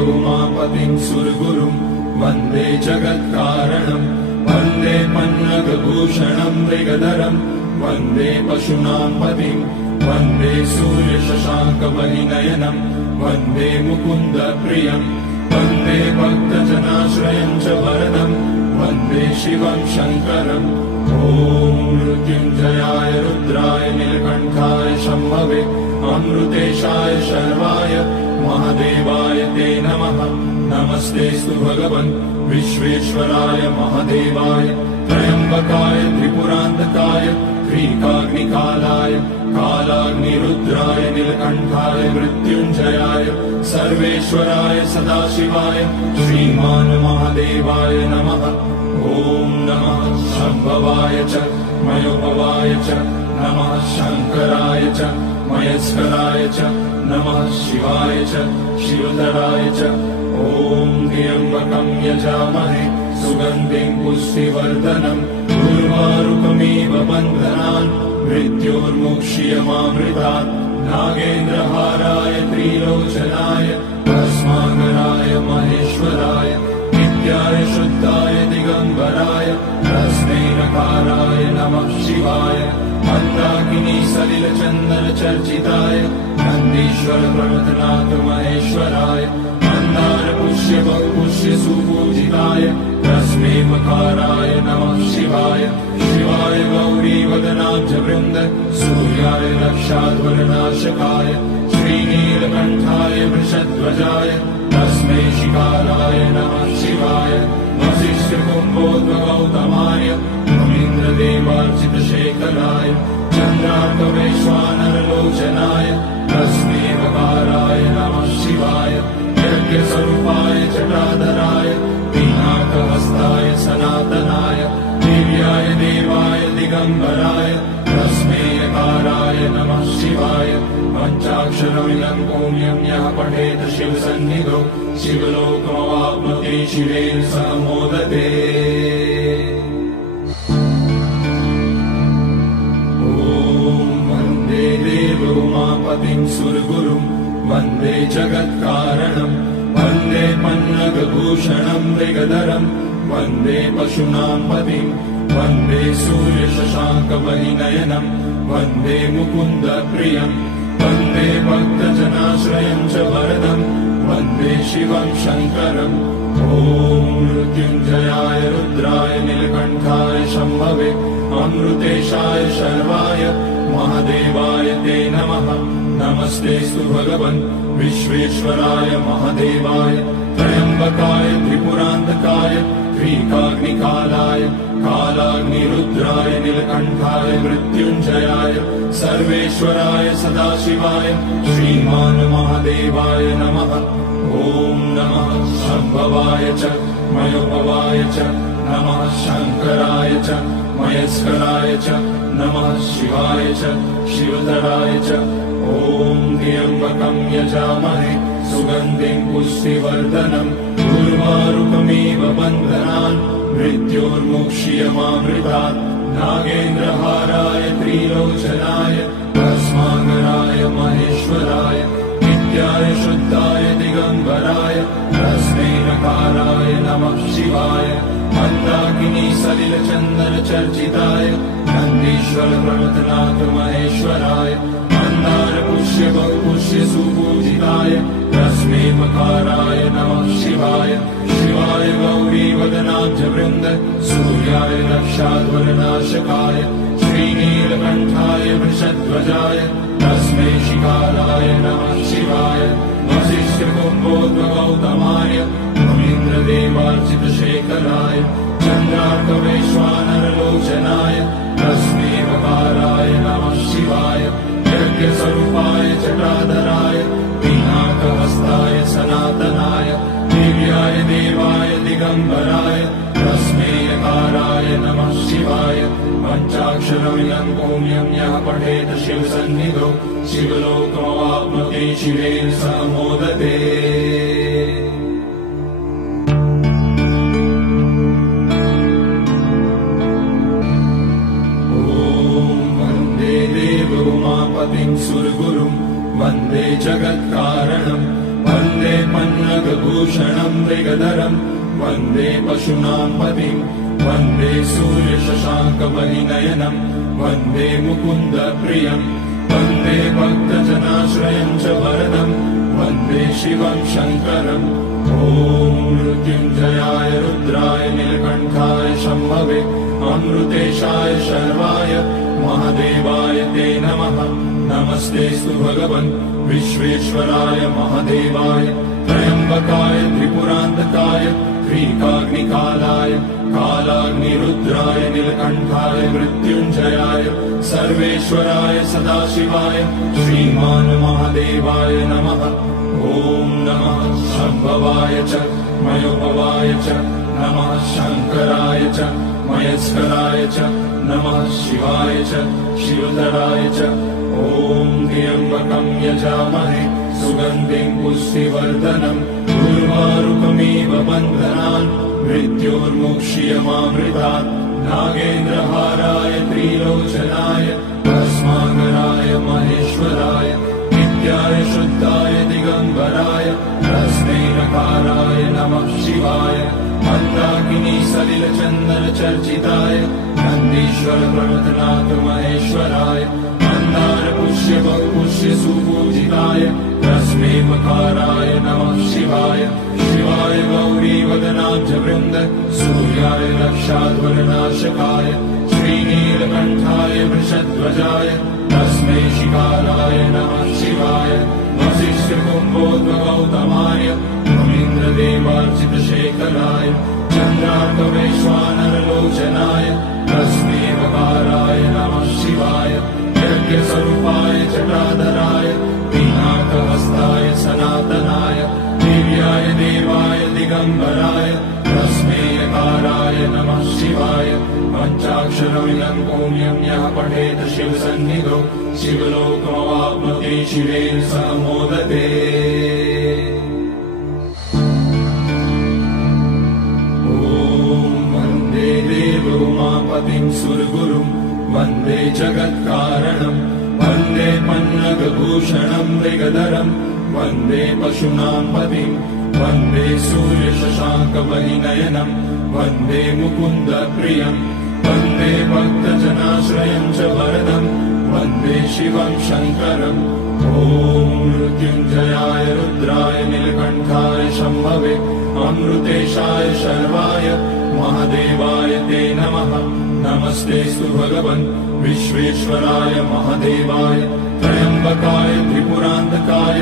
उमापतिं सुरगुरुं वन्दे जगत्कारणं वन्दे पन्नगभूषणं मृगधरं वन्दे पशूनां पतिं वन्दे सूर्यशशाङ्कवलिनयनं वन्दे मुकुन्दप्रियं वन्दे भक्तजनाश्रयं च वरदं वन्दे शिवं शङ्करम्। ॐ मृत्युञ्जयाय रुद्राय नीलकण्ठाय शम्भवे अमृतेशाय शर्वाय महादेवाय ते नमः। नमस्तेऽस्तु भगवन् विश्वेश्वराय महादेवाय त्र्यम्बकाय त्रिपुरान्तकाय त्रिकाग्निकालाय कालाग्निरुद्राय नीलकण्ठाय मृत्युञ्जयाय सर्वेश्वराय सदाशिवाय श्रीमान् महादेवाय नमः। ॐ नमः शम्भवाय च मयोभवाय च नमः शङ्कराय च मयस्कराय च नमः शिवाय च शिवतराय च। ॐ त्र्यम्बकं यजामहे सुगन्धिं पुष्टिवर्धनम् उर्वारुकमिव बन्धनान् मृत्योर्मुक्ष्यमामृतात्। नागेन्द्रहाराय त्रिलोचनाय भस्माङ्गराय महेश्वराय नित्याय शुद्धाय दिगम्बराय तस्मै नकाराय नमः शिवाय। मन्दाकिनी सलिलचन्दन चर्चिताय नन्दीश्वर प्रमथनाथ महेश्वराय मन्दार पुष्य बहुपुष्य सुपूजिताय तस्मै मकाराय नमः शिवाय। शिवाय गौरी वदनाब्जवृन्द सूर्याय नक्षाध्वरनाशकाय श्रीनीलकण्ठाय वृषध्वजाय तस्मै शिकाराय नमः शिवाय। वसिष्ठकुम्भोद्भवगौतमाय मुनीन्द्रदेवार्चितशेखराय चन्द्रार्कवैश्वानरलोचनाय तस्मै वकाराय नमः शिवाय। यज्ञस्वरूपाय जटाधराय पिनाकहस्ताय सनातनाय दिव्याय देवाय दिगम्बराय तस्मै यकाराय नमः शिवाय। पञ्चाक्षरमिदं पुण्यं यः पठेत् शिवसन्निधौ शिवलोकमवाप्नोति शिवेन सह मोदते। उमापतिं सुरगुरुं वन्दे जगत्कारणं वन्दे पन्नगभूषणं मृगधरं वन्दे पशूनां पतिं वन्दे सूर्यशशाङ्कवलिनयनं वन्दे मुकुन्दप्रियं वन्दे भक्तजनाश्रयं च वरदं वन्दे शिवं शङ्करम्। ॐ मृत्युञ्जयाय रुद्राय नीलकण्ठाय शम्भवे अमृतेशाय शर्वाय महादेवाय ते नमः। नमस्तेऽस्तु भगवन् विश्वेश्वराय महादेवाय त्र्यम्बकाय त्रिपुरान्त ह्रीकाग्निकालाय कालाग्निरुद्राय नीलकण्ठाय मृत्युञ्जयाय सर्वेश्वराय सदाशिवाय श्रीमान् महादेवाय नमः। ॐ नमः शम्भवाय च मयोभवाय च नमः शङ्कराय च मयस्कराय च नमः शिवाय च शिवधराय च। ॐ त्र्यम्बकं यजामहे सुगन्धिं पुष्टिवर्धनम् उर्वारुकमिव बन्धनान् मृत्योर्मुक्ष्यमामृतात्। नागेन्द्रहाराय त्रिलोचनाय भस्माङ्गराय महेश्वराय नित्याय शुद्धाय दिगम्बराय तस्मै नकाराय नमः शिवाय। मन्दाकिनी सलिलचन्दनचर्चिताय नन्दीश्वर प्रमथनाथ महेश्वराय मन्दार पुष्य बहुपुष्य सुपूजिताय तस्मै मकाराय नमः शिवाय। शिवाय गौरी वदनाब्जवृन्द सूर्याय दक्षाध्वरनाशकाय श्रीनीलकण्ठाय वृषध्वजाय तस्मै शिकाराय नमः शिवाय। वसिष्ठकुम्भोद्भवगौतमाय मुनीन्द्रदेवार्चितशेखराय चन्द्रार्कवैश्वानरलोचनाय तस्मै वकाराय नमः शिवाय। यज्ञस्वरूपाय जटाधराय पिनाकहस्ताय सनातनाय दिव्याय देवाय दिगम्बराय तस्मै यकाराय नमः शिवाय। पञ्चाक्षरमिदं पुण्यं यः पठेत् शिवसन्निधौ शिवलोकमवाप्नोति शिवेन सह मोदते। उमापतिं सुरगुरुं वन्दे जगत्कारणं वन्दे पन्नगभूषणं मृगधरं वन्दे पशूनां पतिं वन्दे सूर्यशशाङ्कमणिनयनं वन्दे मुकुन्दप्रियं वन्दे भक्तजनाश्रयं च वरदं वन्दे शिवं शङ्करम्। ॐ मृत्युञ्जयाय रुद्राय नीलकण्ठाय शम्भवे अमृतेशाय शर्वाय महादेवाय ते नमः। नमस्तेऽस्तु भगवन् विश्वेश्वराय महादेवाय त्र्यम्बकाय त्रिपुरान्तकाय ह्रीकाग्निकालाय कालाग्निरुद्राय नीलकण्ठाय मृत्युञ्जयाय सर्वेश्वराय सदाशिवाय श्रीमान् महादेवाय नमः। ॐ नमः शम्भवाय च मयोभवाय च नमः शङ्कराय च मयस्कराय च नमः शिवाय च शिवधराय च। ॐ त्र्यम्बकं यजामहे सुगन्धिं पुष्टिवर्धनम् उर्वारुकमिव बन्धनान् मृत्योर्मुक्ष्यमामृतात्। नागेन्द्रहाराय त्रिलोचनाय भस्माङ्गराय महेश्वराय नित्याय शुद्धाय दिगम्बराय तस्मै नकाराय नमः शिवाय। मन्दाकिनी सलिलचन्दनचर्चिताय नन्दीश्वर प्रमथनाथ महेश्वराय मन्दार पुष्य बहुपुष्य सुपूजिताय तस्मै मकाराय नमः शिवाय। शिवाय गौरी वदनाब्जवृन्द सूर्याय दक्षाध्वरनाशकाय श्रीनीलकण्ठाय वृषध्वजाय तस्मै शिकाराय नमः शिवाय। वसिष्ठकुम्भोद्भवगौतमाय मुनीन्द्रदेवार्चितशेखराय चन्द्रार्कवैश्वानरलोचनाय तस्मै वकाराय नमः शिवाय। यज्ञस्वरूपाय जटाधराय पिनाकहस्ताय सनातनाय दिव्याय देवाय दिगम्बराय तस्मै यकाराय नमः शिवाय। पञ्चाक्षरमिदं पुण्यं यः पठेत् शिवसन्निधौ शिवलोकमवाप्नोति शिवेन सह मोदते। ॐ वन्दे देवोमापतिं सुरगुरुं वन्दे जगत्कारणं वन्दे पन्नगभूषणं मृगधरं वन्दे पशूनां पतिं वन्दे सूर्यशशाङ्कमणिनयनं वन्दे मुकुन्दप्रियं वन्दे भक्तजनाश्रयं च वरदं वन्दे शिवं शङ्करम्। ॐ मृत्युञ्जयाय रुद्राय नीलकण्ठाय शम्भवे अमृतेशाय शर्वाय महादेवाय ते नमः। नमस्तेऽस्तु भगवन् विश्वेश्वराय महादेवाय त्र्यम्बकाय त्रिपुरान्तकाय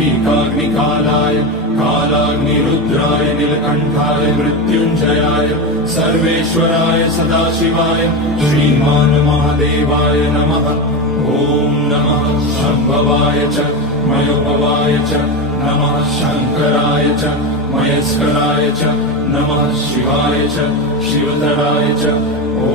त्रिकाग्निकालाय कालाग्निरुद्राय नीलकण्ठाय मृत्युञ्जयाय सर्वेश्वराय सदाशिवाय श्रीमान् महादेवाय नमः। ॐ नमः शम्भवाय च मयोभवाय च नमः शङ्कराय च मयस्कराय च नमः शिवाय च शिवतराय च। ॐ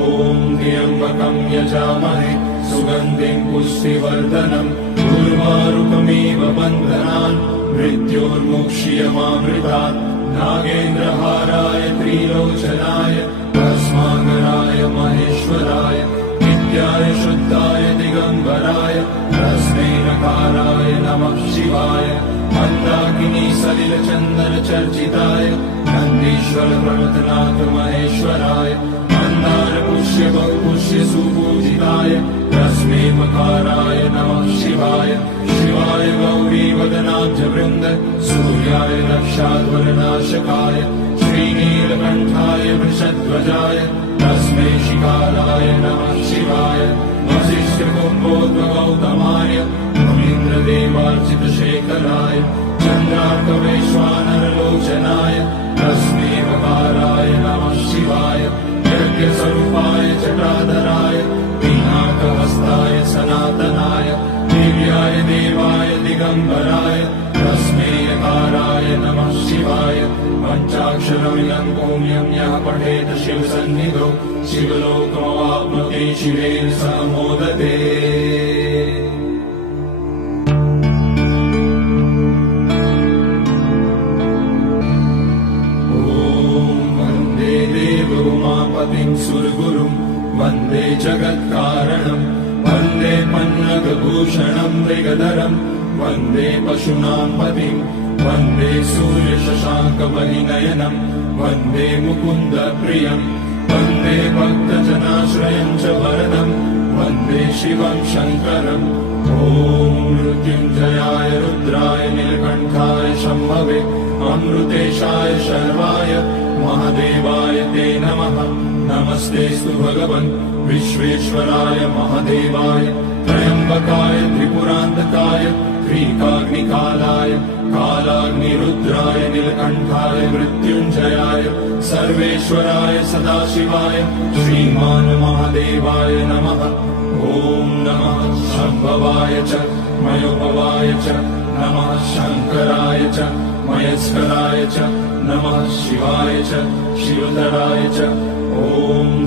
त्र्यम्बकं यजामहे सुगन्धिं पुष्टिवर्धनम् उर्वारुकमिव बन्धनान् मृत्योर्मुक्ष्यमामृतात्। नागेन्द्रहाराय त्रिलोचनाय भस्माकराय महेश्वराय नित्याय शुद्धाय दिगम्बराय तस्मै नकाराय नमः शिवाय। मन्दाकिनी सलिलचन्दनचर्चिताय नन्दीश्वर प्रमथनाथ महेश्वराय मन्दारपुष्य बहुपुष्य सुपूजिताय तस्मै मकाराय नमः शिवाय। शिवाय गौरीवदनाब्जवृन्द सूर्याय रक्षाध्वरनाशकाय श्रीनीलकण्ठाय वृषध्वजाय तस्मै शिकालाय नमः शिवाय। वसिष्ठकुम्भोद्भगौतमाय मुनीन्द्रदेवार्चितशेखराय चन्द्रार्कवैश्वानरलोचनाय तस्मै वकाराय नमः शिवाय। यज्ञस्वरूपाय जटाधराय पिनाकहस्ताय सनातनाय दिव्याय देवाय दिगम्बराय तस्मै यकाराय नमः शिवाय। पञ्चाक्षरमिदं पुण्यं यः पठेत् शिवसन्निधौ शिवलोकमवाप्नोति शिवेन सह मोदते। उमापतिं सुरगुरुं वन्दे जगत्कारणं वन्दे पन्नगभूषणं मृगधरं वन्दे पशूनां पतिं वन्दे सूर्यशशाङ्कवलिनयनं वन्दे मुकुन्दप्रियं वन्दे भक्तजनाश्रयं च वरदं वन्दे शिवं शङ्करम्। ॐ मृत्युञ्जयाय रुद्राय नीलकण्ठाय शम्भवे अमृतेशाय शर्वाय महादेवाय ते नमः। नमस्तेऽस्तु भगवन् विश्वेश्वराय महादेवाय त्र्यम्बकाय त्रिपुरान्तकाय त्रिकाग्निकालाय कालाग्निरुद्राय नीलकण्ठाय मृत्युञ्जयाय सर्वेश्वराय सदाशिवाय श्रीमान् महादेवाय नमः। ॐ नमः शम्भवाय च मयोभवाय च नमः शङ्कराय च मयस्कराय च नमः शिवाय च शिवतराय च। ॐ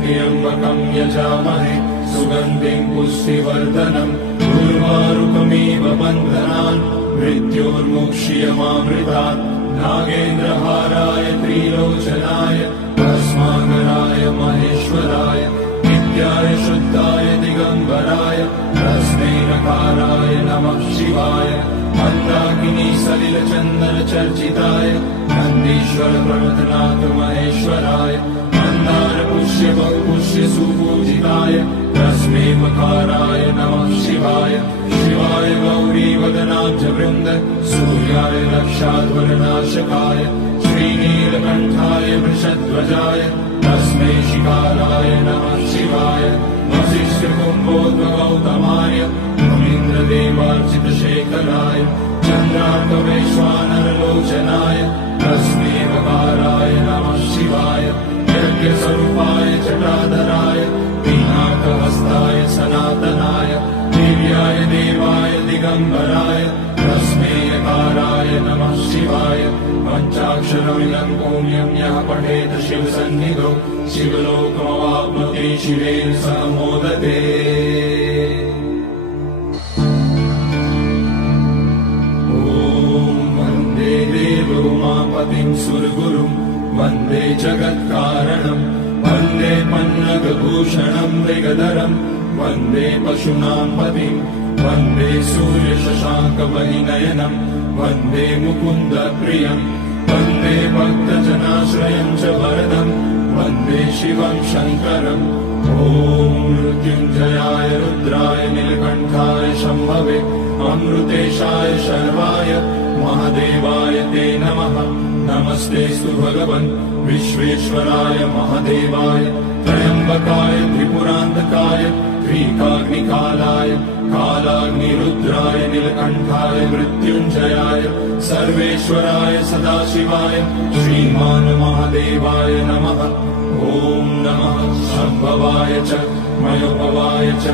त्र्यम्बकं यजामहे सुगन्धिं पुष्टिवर्धनम् उर्वारुकमिव बन्धनान् मृत्योर्मुक्ष्यमामृतात्। नागेन्द्रहाराय त्रिलोचनाय भस्माकराय महेश्वराय नित्याय शुद्धाय दिगम्बराय तस्मै नकाराय नमः शिवाय। मन्दाकिनी सलिलचन्दनचर्चिताय नन्दीश्वर प्रमथनाथ महेश्वराय मन्दारपुष्य बहुपुष्य सुपूजिताय तस्मै मकाराय नमः शिवाय। शिवाय गौरीवदनाब्जवृन्द सूर्याय रक्षाध्वरनाशकाय श्रीनीलकण्ठाय वृषध्वजाय तस्मै शिकालाय नमः शिवाय। वसिष्ठकुम्भोद्भगौतमाय मुनीन्द्रदेवार्चितशेखराय चन्द्रार्कवैश्वानरलोचनाय तस्मै वकाराय नमः शिवाय। यज्ञस्वरूपाय जटाधराय पिनाकहस्ताय सनातनाय दिव्याय देवाय दिगम्बराय तस्मै यकाराय नमः शिवाय। पञ्चाक्षरमिदं पुण्यं यः पठेत् शिवसन्निधौ शिवलोकमवाप्नोति शिवेन सह मोदते। उमापतिं सुरगुरुं वन्दे जगत्कारणं वन्दे पन्नगभूषणं मृगधरं वन्दे पशूनां पतिं वन्दे सूर्यशशाङ्कवलिनयनं वन्दे मुकुन्दप्रियं वन्दे भक्तजनाश्रयं च वरदं वन्दे शिवं शङ्करम्। ॐ मृत्युञ्जयाय रुद्राय नीलकण्ठाय शम्भवे अमृतेशाय शर्वाय महादेवाय ते नमः। नमस्तेऽस्तु भगवन् विश्वेश्वराय महादेवाय त्र्यम्बकाय त्रिपुरान्तकाय त्रिकाग्निकालाय कालाग्निरुद्राय नीलकण्ठाय मृत्युञ्जयाय सर्वेश्वराय सदाशिवाय श्रीमान् महादेवाय नमः। ॐ नमः शम्भवाय च मयोभवाय च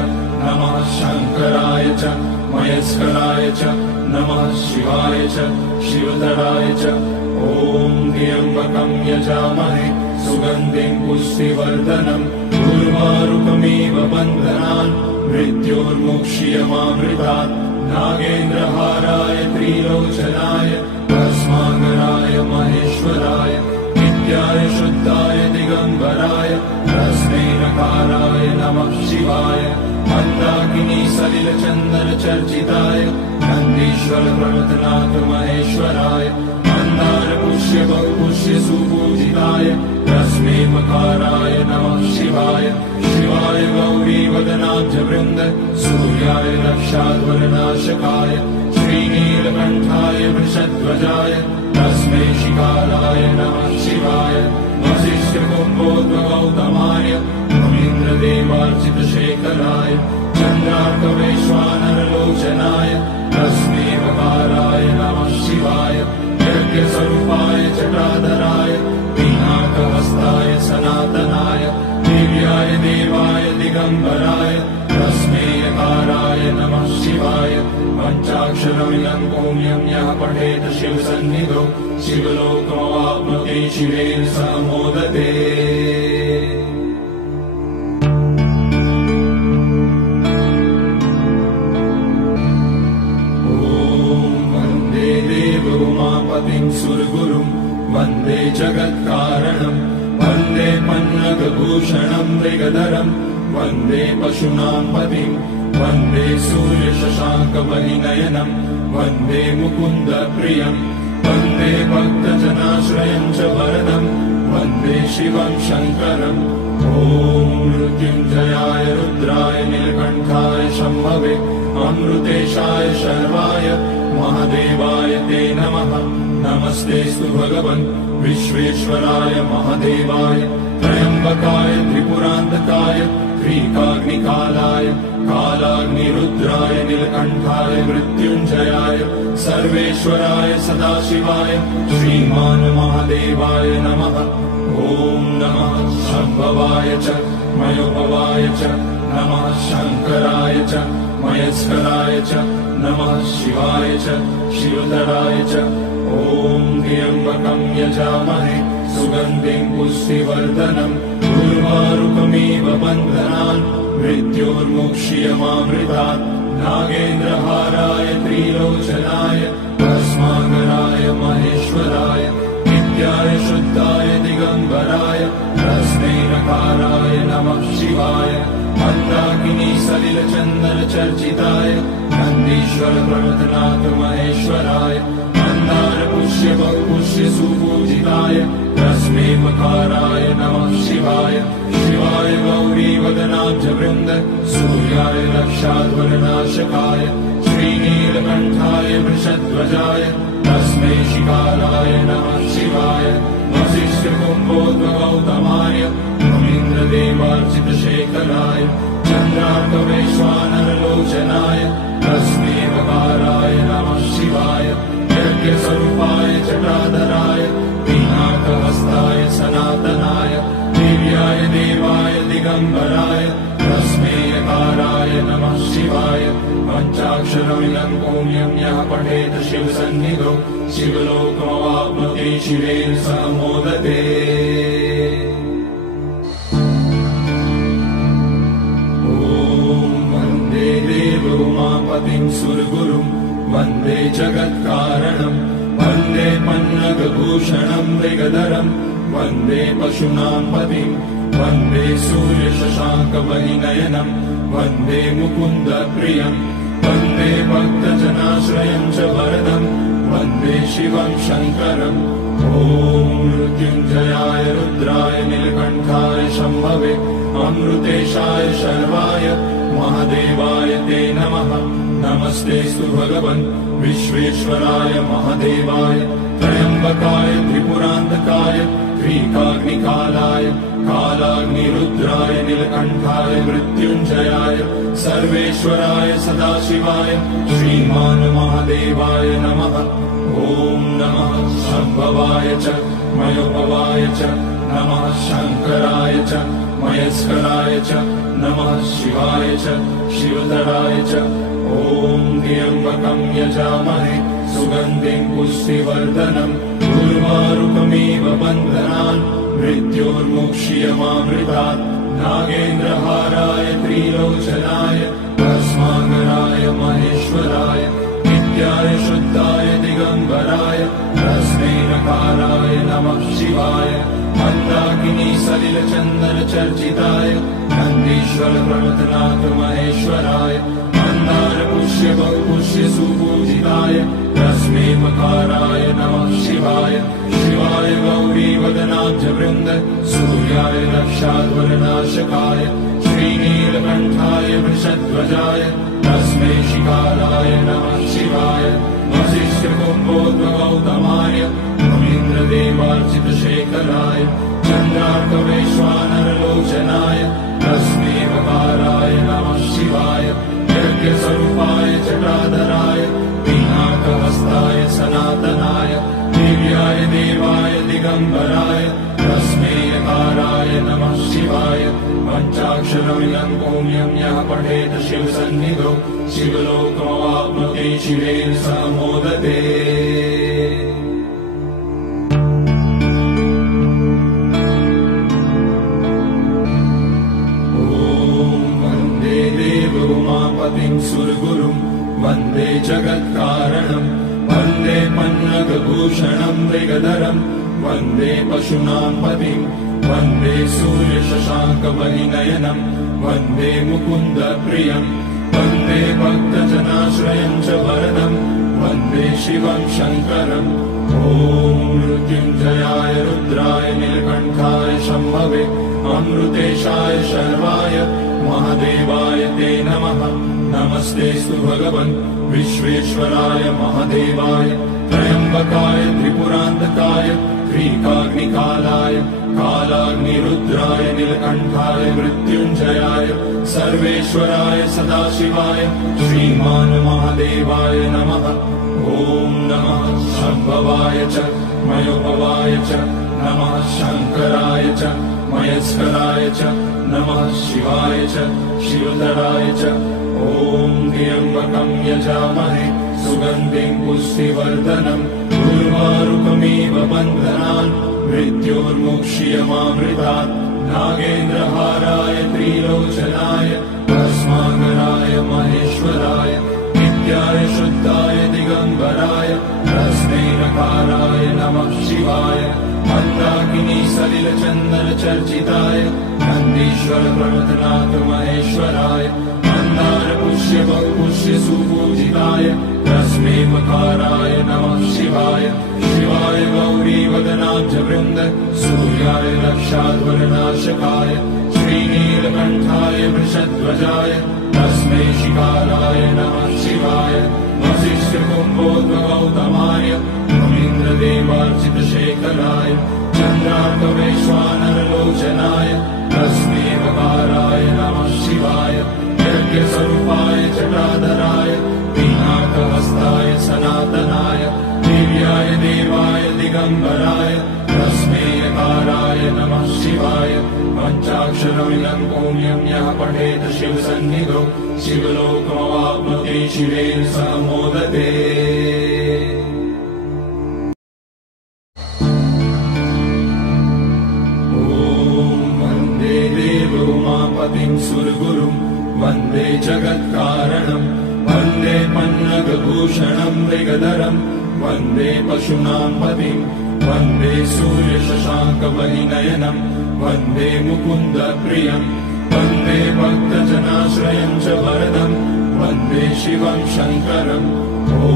नमः शङ्कराय च मयस्कराय च नमः शिवाय च शिवतराय च। ॐ त्र्यम्बकं यजामहे सुगन्धिं पुष्टिवर्धनम् उर्वारुकमिव बन्धनान् मृत्योर्मुक्ष्यमामृतात्। नागेन्द्रहाराय त्रिलोचनाय भस्माङ्गराय महेश्वराय नित्याय शुद्धाय दिगम्बराय तस्मै नकाराय नमः शिवाय। मन्दाकिनी सलिलचन्दनचर्चिताय नन्दीश्वर प्रमथनाथ महेश्वराय मन्दार पुष्य बहुपुष्य सुपूजिताय तस्मै मकाराय नमः शिवाय। शिवाय गौरी वदनाब्जवृन्द सूर्याय रक्षाध्वरनाशकाय श्रीनीलकण्ठाय वृषध्वजाय तस्मै शिकाराय नमः शिवाय। वसिष्ठकुम्भोद्भगौतमाय मुनीन्द्रदेवार्चितशेखराय चन्द्रार्कवैश्वानरलोचनाय तस्मै वकाराय नमः शिवाय। यज्ञस्वरूपाय जटाधराय पिनाकहस्ताय सनातनाय दिव्याय देवाय दिगम्बराय तस्मै यकाराय नमः शिवाय। पञ्चाक्षरमिदं पुण्यं यः पठेत् शिवसन्निधौ शिवलोकमवाप्नोति शिवेन सह मोदते। उमापतिं सुरगुरुं वन्दे जगत्कारणं वन्दे पन्नगभूषणं मृगधरं वन्दे पशूनां पतिं वन्दे सूर्यशशाङ्कवलिनयनं वन्दे मुकुन्दप्रियं वन्दे भक्तजनाश्रयं च वरदं वन्दे शिवं शङ्करम्। ॐ मृत्युञ्जयाय रुद्राय नीलकण्ठाय शम्भवे अमृतेशाय शर्वाय महादेवाय ते नमः। नमस्तेऽस्तु भगवन् विश्वेश्वराय महादेवाय त्र्यम्बकाय त्रिपुरान्तकाय त्रिकाग्निकालाय कालाग्निरुद्राय नीलकण्ठाय मृत्युञ्जयाय सर्वेश्वराय सदाशिवाय श्रीमान् महादेवाय नमः। ॐ नमः शम्भवाय च मयोभवाय च नमः शङ्कराय च मयस्कराय च नमः शिवाय च शिवतराय च। ॐ त्र्यम्बकं यजामहे सुगन्धिं पुष्टिवर्धनम् उर्वारुकमिव बन्धनान् मृत्योर्मुक्ष्यमामृतात्। नागेन्द्रहाराय त्रिलोचनाय भस्माङ्गराय महेश्वराय नित्याय शुद्धाय दिगम्बराय तस्मै नकाराय नमः शिवाय। मन्दाकिनी सलिलचन्दनचर्चिताय नन्दीश्वर प्रमथनाथ महेश्वराय मन्दार पुष्य बहुपुष्य सुपूजिताय तस्मै मकाराय नमः शिवाय। शिवाय गौरी वदनाब्जवृन्द सूर्याय रक्षाध्वरनाशकाय श्रीनीलकण्ठाय वृषध्वजाय तस्मै शिकाराय नमः शिवाय। वसिष्ठकुम्भोद्भगौतमाय मुनीन्द्रदेवार्चितशेखराय चन्द्रार्कवैश्वानरलोचनाय तस्मै वकाराय नमः शिवाय। यज्ञस्वरूपाय जटाधराय पिनाकहस्ताय सनातनाय दिव्याय देवाय दिगम्बराय तस्मै यकाराय नमः शिवाय। पञ्चाक्षरमिदं पुण्यं यः पठेत् शिवसन्निधौ शिवलोकमवाप्नोति शिवेन सह मोदते। उमापतिं सुरगुरुं वन्दे जगत्कारणं वन्दे पन्नगभूषणं मृगधरं वन्दे पशूनां पतिं वन्दे सूर्यशशाङ्कवलिनयनं वन्दे मुकुन्दप्रियं वन्दे भक्तजनाश्रयं च वरदं वन्दे शिवं शङ्करम्। ॐ मृत्युञ्जयाय रुद्राय नीलकण्ठाय शम्भवे अमृतेशाय शर्वाय महादेवाय ते नमः। नमस्तेऽस्तु भगवन् विश्वेश्वराय महादेवाय त्र्यम्बकाय त्रिपुरान्तकाय त्रिकाग्निकालाय कालाग्निरुद्राय नीलकण्ठाय मृत्युञ्जयाय सर्वेश्वराय सदाशिवाय श्रीमान् महादेवाय नमः। ॐ नमः शम्भवाय च मयोभवाय च नमः शङ्कराय च मयस्कराय च नमः शिवाय च शिवतराय च। ॐ त्र्यम्बकं यजामहे सुगन्धिं पुष्टिवर्धनम् उर्वारुकमिव बन्धनान् मृत्योर्मुक्ष्यमामृतात्। नागेन्द्रहाराय त्रिलोचनाय भस्माङ्गराय महेश्वराय नित्याय शुद्धाय दिगम्बराय तस्मै नकाराय नमः शिवाय। मन्दाकिनी सलिलचन्दनचर्चिताय नन्दीश्वर प्रमथनाथ महेश्वराय मन्दार पुष्य बहुपुष्य सुपूजिताय तस्मै मकाराय नमः शिवाय। शिवाय गौरी वदनाब्जवृन्द सूर्याय दक्षाध्वरनाशकाय श्रीनीलकण्ठाय वृषध्वजाय तस्मै शिकाराय नमः शिवाय। वसिष्ठकुम्भोद्भवगौतमाय मुनीन्द्रदेवार्चितशेखराय चन्द्रार्कवैश्वानरलोचनाय तस्मै वकाराय नमः शिवाय। यज्ञस्वरूपाय जटाधराय पिनाकहस्ताय सनातनाय दिव्याय देवाय दिगम्बराय तस्मै यकाराय नमः शिवाय। पञ्चाक्षरमिदं पुण्यं यः पठेत शिवसन्निधौ शिवलोकमवाप्नोति शिवेन सह मोदते। उमापतिं सुरगुरुं वन्दे जगत्कारणं वन्दे पन्नगभूषणं मृगधरं वन्दे पशूनां पतिं वन्दे सूर्यशशाङ्कमणिनयनं वन्दे मुकुन्दप्रियं वन्दे भक्तजनाश्रयं च वरदं वन्दे शिवं शङ्करम्। ॐ मृत्युञ्जयाय रुद्राय नीलकण्ठाय शम्भवे अमृतेशाय शर्वाय महादेवाय ते नमः। नमस्तेऽस्तु भगवन् विश्वेश्वराय महादेवाय त्र्यम्बकाय त्रिपुरान्तकाय त्रिकाग्निकालाय कालाग्निरुद्राय नीलकण्ठाय मृत्युञ्जयाय सर्वेश्वराय सदाशिवाय श्रीमान् महादेवाय नमः। ॐ नमः शम्भवाय च मयोभवाय च नमः शङ्कराय च मयस्कराय च नमः शिवाय च शिवतराय च। ॐ त्र्यम्बकं यजामहे सुगन्धिं पुष्टिवर्धनम् उर्वारुकमिव बन्धनान् मृत्योर्मुक्ष्यमामृतात्। नागेन्द्रहाराय त्रिलोचनाय भस्माङ्गराय महेश्वराय नित्याय शुद्धाय दिगम्बराय तस्मै नकाराय नमः शिवाय। मन्दाकिनी सलिलचन्दनचर्चिताय नन्दीश्वर प्रमथनाथ महेश्वराय मन्दार पुष्य बहुपुष्य सुपूजिताय तस्मै मकाराय नमः शिवाय। शिवाय गौरी वदनाब्जवृन्द सूर्याय दक्षाध्वरनाशकाय श्रीनीलकण्ठाय वृषध्वजाय तस्मै शिकाराय नमः शिवाय। वसिष्ठकुम्भोद्भवगौतमाय मुनीन्द्रदेवार्चितशेखराय चन्द्रार्कवैश्वानरलोचनाय तस्मै वकाराय नमः शिवाय। यज्ञस्वरूपाय जटाधराय पिनाकहस्ताय सनातनाय दिव्याय देवाय दिगम्बराय तस्मै यकाराय नमः शिवाय। पञ्चाक्षरमिदं पुण्यं यः पठेत शिवसन्निधौ शिवलोकमवाप्नोति शिवेन सह मोदते। उमापतिं सुरगुरुं वन्दे जगत्कारणं वन्दे पन्नगभूषणं मृगधरं वन्दे पशूनां पतिं वन्दे सूर्यशशाङ्कमणिनयनं वन्दे मुकुन्दप्रियं वन्दे भक्तजनाश्रयं च वरदं वन्दे शिवं शङ्करम्। ॐ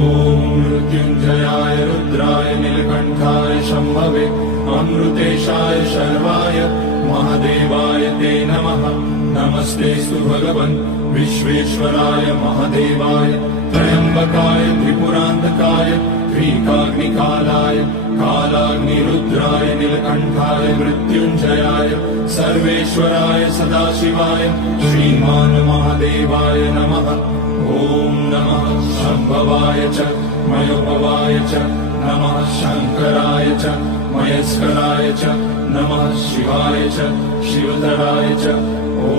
मृत्युञ्जयाय रुद्राय नीलकण्ठाय शम्भवे अमृतेशाय शर्वाय महादेवाय ते नमः। नमस्तेऽस्तु भगवन् विश्वेश्वराय महादेवाय त्र्यम्बकाय त्रिपुरान्तकाय त्रिकाग्निकालाय कालाग्निरुद्राय नीलकण्ठाय मृत्युञ्जयाय सर्वेश्वराय सदाशिवाय श्रीमान्महादेवाय नमः। ॐ नमः शम्भवाय च मयोपवाय च नमः शङ्कराय च मयस्कराय च नमः शिवाय च शिवतराय च। ॐ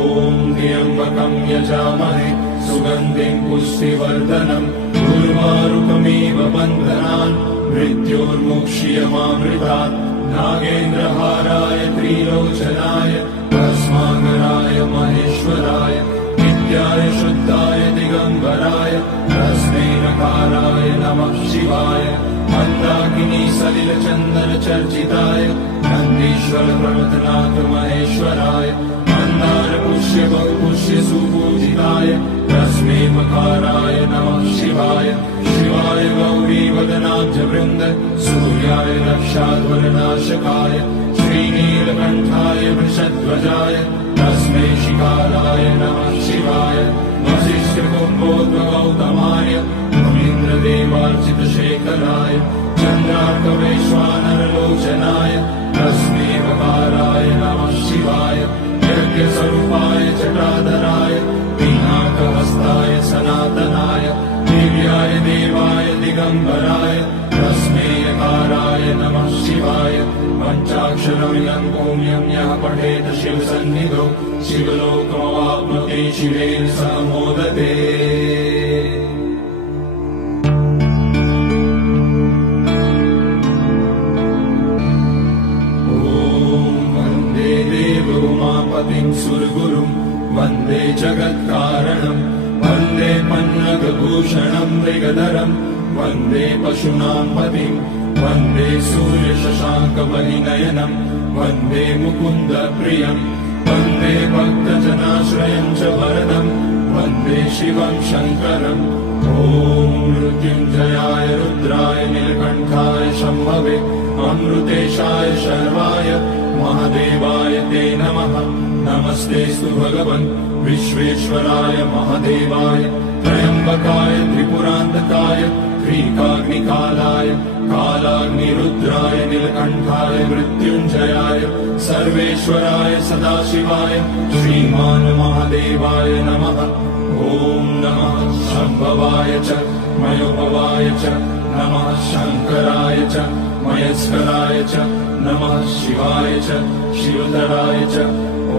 त्र्यम्बकं यजामहे सुगन्धिं पुष्टिवर्धनम् उर्वारुकमिव बन्धनान् मृत्योर्मुक्ष्यमामृतात्। नागेन्द्रहाराय त्रिलोचनाय भस्माकराय महेश्वराय नित्याय शुद्धाय दिगम्बराय तस्मै नकाराय नमः शिवाय। मन्दाकिनी सलिलचन्दन चर्चिताय नन्दीश्वर प्रमथनाथ महेश्वराय मन्दार पुष्य बहुपुष्य सुपूजिताय तस्मै मकाराय नमः शिवाय। शिवाय गौरी वदनाब्ज वृन्द सूर्याय रक्षाध्वरनाशकाय श्रीनीलकण्ठाय वृषध्वजाय तस्मै शिकाराय नमः शिवाय। वसिष्ठकुम्भोद्भवगौतमाय मुनीन्द्रदेवार्चितशेखराय चन्द्रार्कवैश्वानरलोचनाय तस्मै वकाराय नमः शिवाय। यज्ञस्वरूपाय जटाधराय पिनाकहस्ताय सनातनाय दिव्याय देवाय दिगम्बराय तस्मै यकाराय नमः शिवाय। पञ्चाक्षरमिदं पुण्यं यः पठेत शिवसन्निधौ शिवलोकमवाप्नोति शिवेन सह मोदते। उमापतिं सुरगुरुं वन्दे जगत्कारणं वन्दे पन्नगभूषणं मृगधरं वन्दे पशूनां पतिं वन्दे सूर्यशशाङ्कवलिनयनं वन्दे मुकुन्दप्रियं वन्दे भक्तजनाश्रयं च वरदं वन्दे शिवं शङ्करम्। ॐ मृत्युञ्जयाय रुद्राय नीलकण्ठाय शम्भवे अमृतेशाय शर्वाय महादेवाय ते नमः। नमस्तेऽस्तु भगवन् विश्वेश्वराय महादेवाय त्र्यम्बकाय त्रिपुरान्तकाय त्रिकाग्निकालाय कालाग्निरुद्राय नीलकण्ठाय मृत्युञ्जयाय सर्वेश्वराय सदाशिवाय श्रीमान्महादेवाय नमः। ॐ नमः शम्भवाय च मयोपवाय च नमः शङ्कराय च मयस्कराय च नमः शिवाय च शिवतराय च। ॐ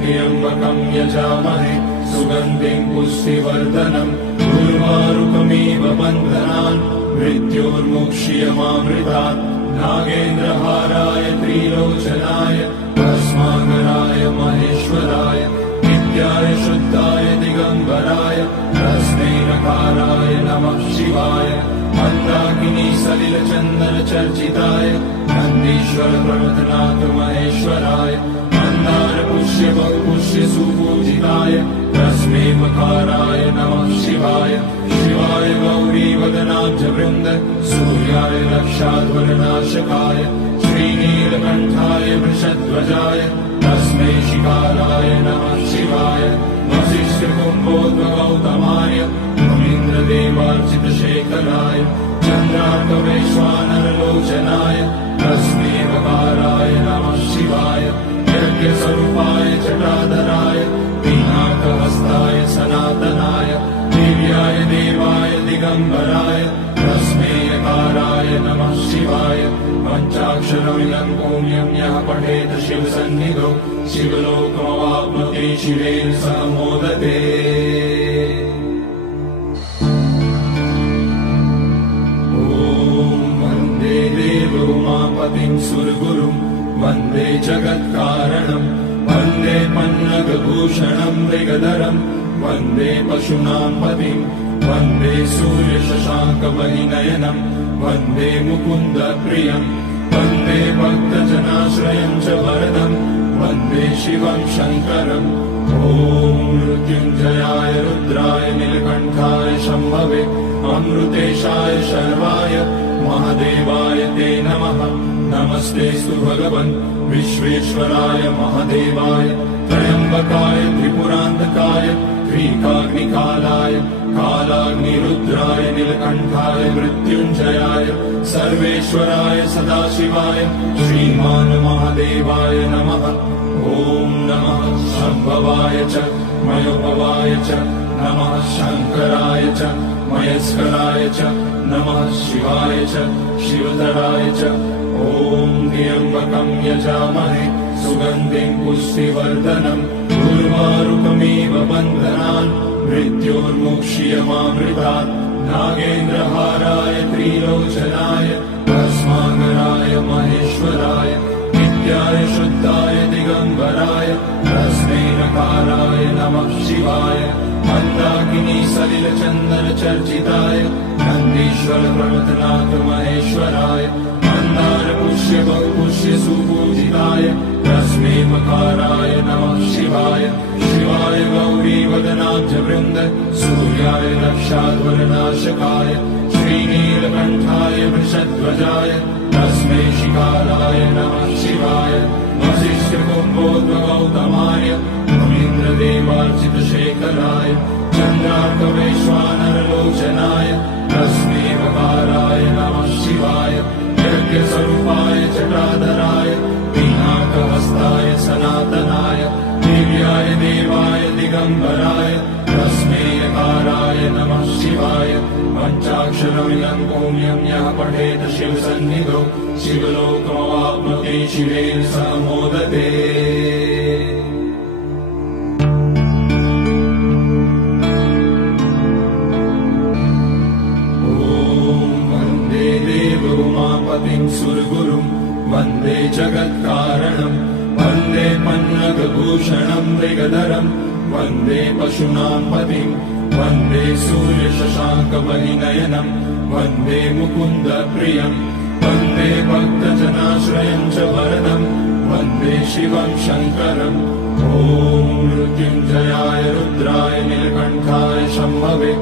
त्र्यम्बकं यजामहे सुगन्धिं पुष्टिवर्धनम् उर्वारुकमिव बन्धनान् मृत्योर्मुक्ष्यमामृतात्। नागेन्द्रहाराय त्रिलोचनाय भस्माकराय महेश्वराय नित्याय शुद्धाय दिगम्बराय तस्मै नकाराय नमः शिवाय। मन्दाकिनी सलिलचन्दन चर्चिताय नन्दीश्वर प्रमथनाथ महेश्वराय मन्दार पुष्य बहुपुष्य सुपूजिताय तस्मै मकाराय नमः शिवाय। शिवाय गौरी वदनाब्ज वृन्द सूर्याय रक्षाध्वरनाशकाय श्रीनीलकण्ठाय वृषध्वजाय तस्मै शिकाराय नमः शिवाय। वसिष्ठकुम्भोद्भवगौतमाय मुनीन्द्रदेवार्चितशेखराय चन्द्रार्कवैश्वानरलोचनाय तस्मै वकाराय नमः शिवाय। यज्ञस्वरूपाय जटाधराय पिनाकहस्ताय सनातनाय दिव्याय देवाय दिगम्बराय तस्मै यकाराय नमः शिवाय। पञ्चाक्षरमिदं पुण्यं यः पठेत शिवसन्निधौ शिवलोकमवाप्नोति शिवेन सह मोदते। उमापतिं सुरगुरुं वन्दे जगत्कारणं वन्दे पन्नगभूषणं मृगधरं वन्दे पशूनां पतिं वन्दे सूर्यशशाङ्कवलिनयनं वन्दे मुकुन्दप्रियं वन्दे भक्तजनाश्रयं च वरदं वन्दे शिवं शङ्करम्। ॐ मृत्युञ्जयाय रुद्राय नीलकण्ठाय शम्भवे अमृतेशाय शर्वाय महादेवाय ते नमः। नमस्तेऽस्तु भगवन् विश्वेश्वराय महादेवाय त्र्यम्बकाय त्रिपुरान्तकाय क्रीकाग्निकालाय कालाग्निरुद्राय नीलकण्ठाय मृत्युञ्जयाय सर्वेश्वराय सदाशिवाय श्रीमान् महादेवाय नमः। ॐ नमः शम्भवाय च मयोपवाय च नमः शङ्कराय च मयस्कराय च नमः शिवाय च शिवतराय च। ॐ त्र्यम्बकं यजामहे सुगन्धिं पुष्टिवर्धनम् उर्वारुकमिव बन्धनान् मृत्योर्मुक्ष्यमामृतात्। नागेन्द्रहाराय त्रिलोचनाय भस्माकराय महेश्वराय नित्याय शुद्धाय दिगम्बराय तस्मै नकाराय नमः शिवाय। मन्दाकिनी सलिलचन्दन चर्चिताय नन्दीश्वर प्रणतनाथ महेश्वराय मन्दार पुष्य बहुपुष्य सुपूजिताय तस्मै मकाराय नमः शिवाय। शिवाय गौरी वदनाब्ज वृन्द सूर्याय दक्षाध्वरनाशकाय श्रीनीलकण्ठाय वृषध्वजाय तस्मै शिकाराय नमः शिवाय। वसिष्ठकुम्भोद्भवगौतमाय मुनीन्द्रदेवार्चितशेखराय चन्द्रार्कवैश्वानरलोचनाय तस्मै वकाराय नमः शिवाय। यज्ञस्वरूपाय जटाधराय पिनाकहस्ताय सनातनाय दिव्याय देवाय दिगम्बराय तस्मै यकाराय नमः शिवाय। पञ्चाक्षरमिदं पुण्यं यः पठेत शिवसन्निधौ शिवलोकमवाप्नोति शिवेन सह मोदते। उमापतिं सुरगुरुं वन्दे जगत्कारणं वन्दे पन्नगभूषणं मृगधरं वन्दे पशूनां पतिं वन्दे सूर्यशशाङ्कमणिनयनं वन्दे मुकुन्दप्रियं वन्दे भक्तजनाश्रयं च वरदं वन्दे शिवं शङ्करम्। ॐ मृत्युञ्जयाय रुद्राय नीलकण्ठाय शम्भवे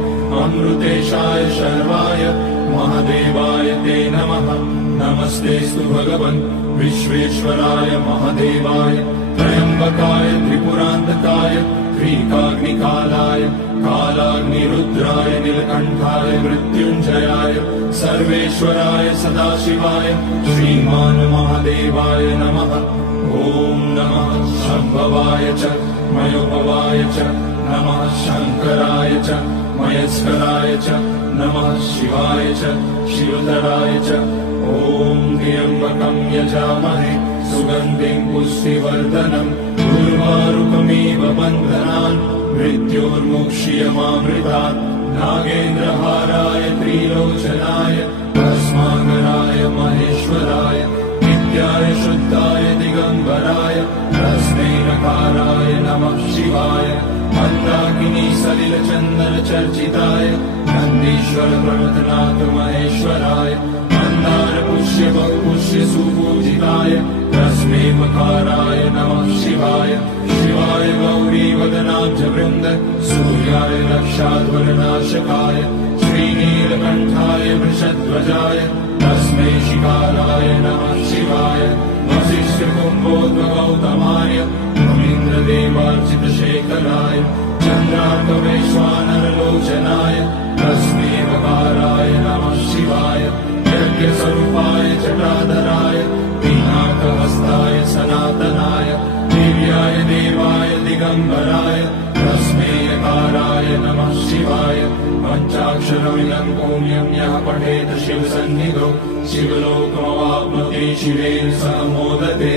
अमृतेशाय शर्वाय महादेवाय ते नमः। नमस्तेऽस्तु भगवन् विश्वेश्वराय महादेवाय त्र्यम्बकाय त्रिपुरान्तकाय क्रीकाग्निकालाय कालाग्निरुद्राय नीलकण्ठाय मृत्युञ्जयाय सर्वेश्वराय सदाशिवाय श्रीमान् महादेवाय नमः। ॐ नमः शम्भवाय च मयोपवाय च नमः शङ्कराय च मयस्कराय च नमः शिवाय च शिवतराय च। ॐ त्र्यम्बकं यजामहे सुगन्धिं पुष्टिवर्धनम् उर्वारुकमिव बन्धनान् मृत्योर्मुक्ष्यमामृतात्। नागेन्द्रहाराय त्रिलोचनाय भस्माकराय महेश्वराय नित्याय शुद्धाय दिगम्बराय तस्मै नकाराय नमः शिवाय। मन्दाकिनी सलिलचन्दन चर्चिताय नन्दीश्वर प्रणतनाथ महेश्वराय मन्दार पुष्य बहुपुष्य सुपूजिताय तस्मै मकाराय नमः शिवाय। शिवाय गौरी वदनाब्ज वृन्द सूर्याय दक्षाध्वरनाशकाय श्रीनीलकण्ठाय वृषध्वजाय तस्मै शिकाराय नमः शिवाय। वसिष्ठकुम्भोद्भवगौतमाय मुनीन्द्रदेवार्चितशेखराय चन्द्रार्कवैश्वानरलोचनाय तस्मै वकाराय नमः शिवाय। यज्ञस्वरूपाय जटाधराय पिनाकहस्ताय सनातनाय दिव्याय देवाय दिगम्बराय तस्मै यकाराय नमः शिवाय। पञ्चाक्षरमिदं पुण्यं यः पठेत शिवसन्निधौ शिवलोकमवाप्नोति शिवेन सह मोदते।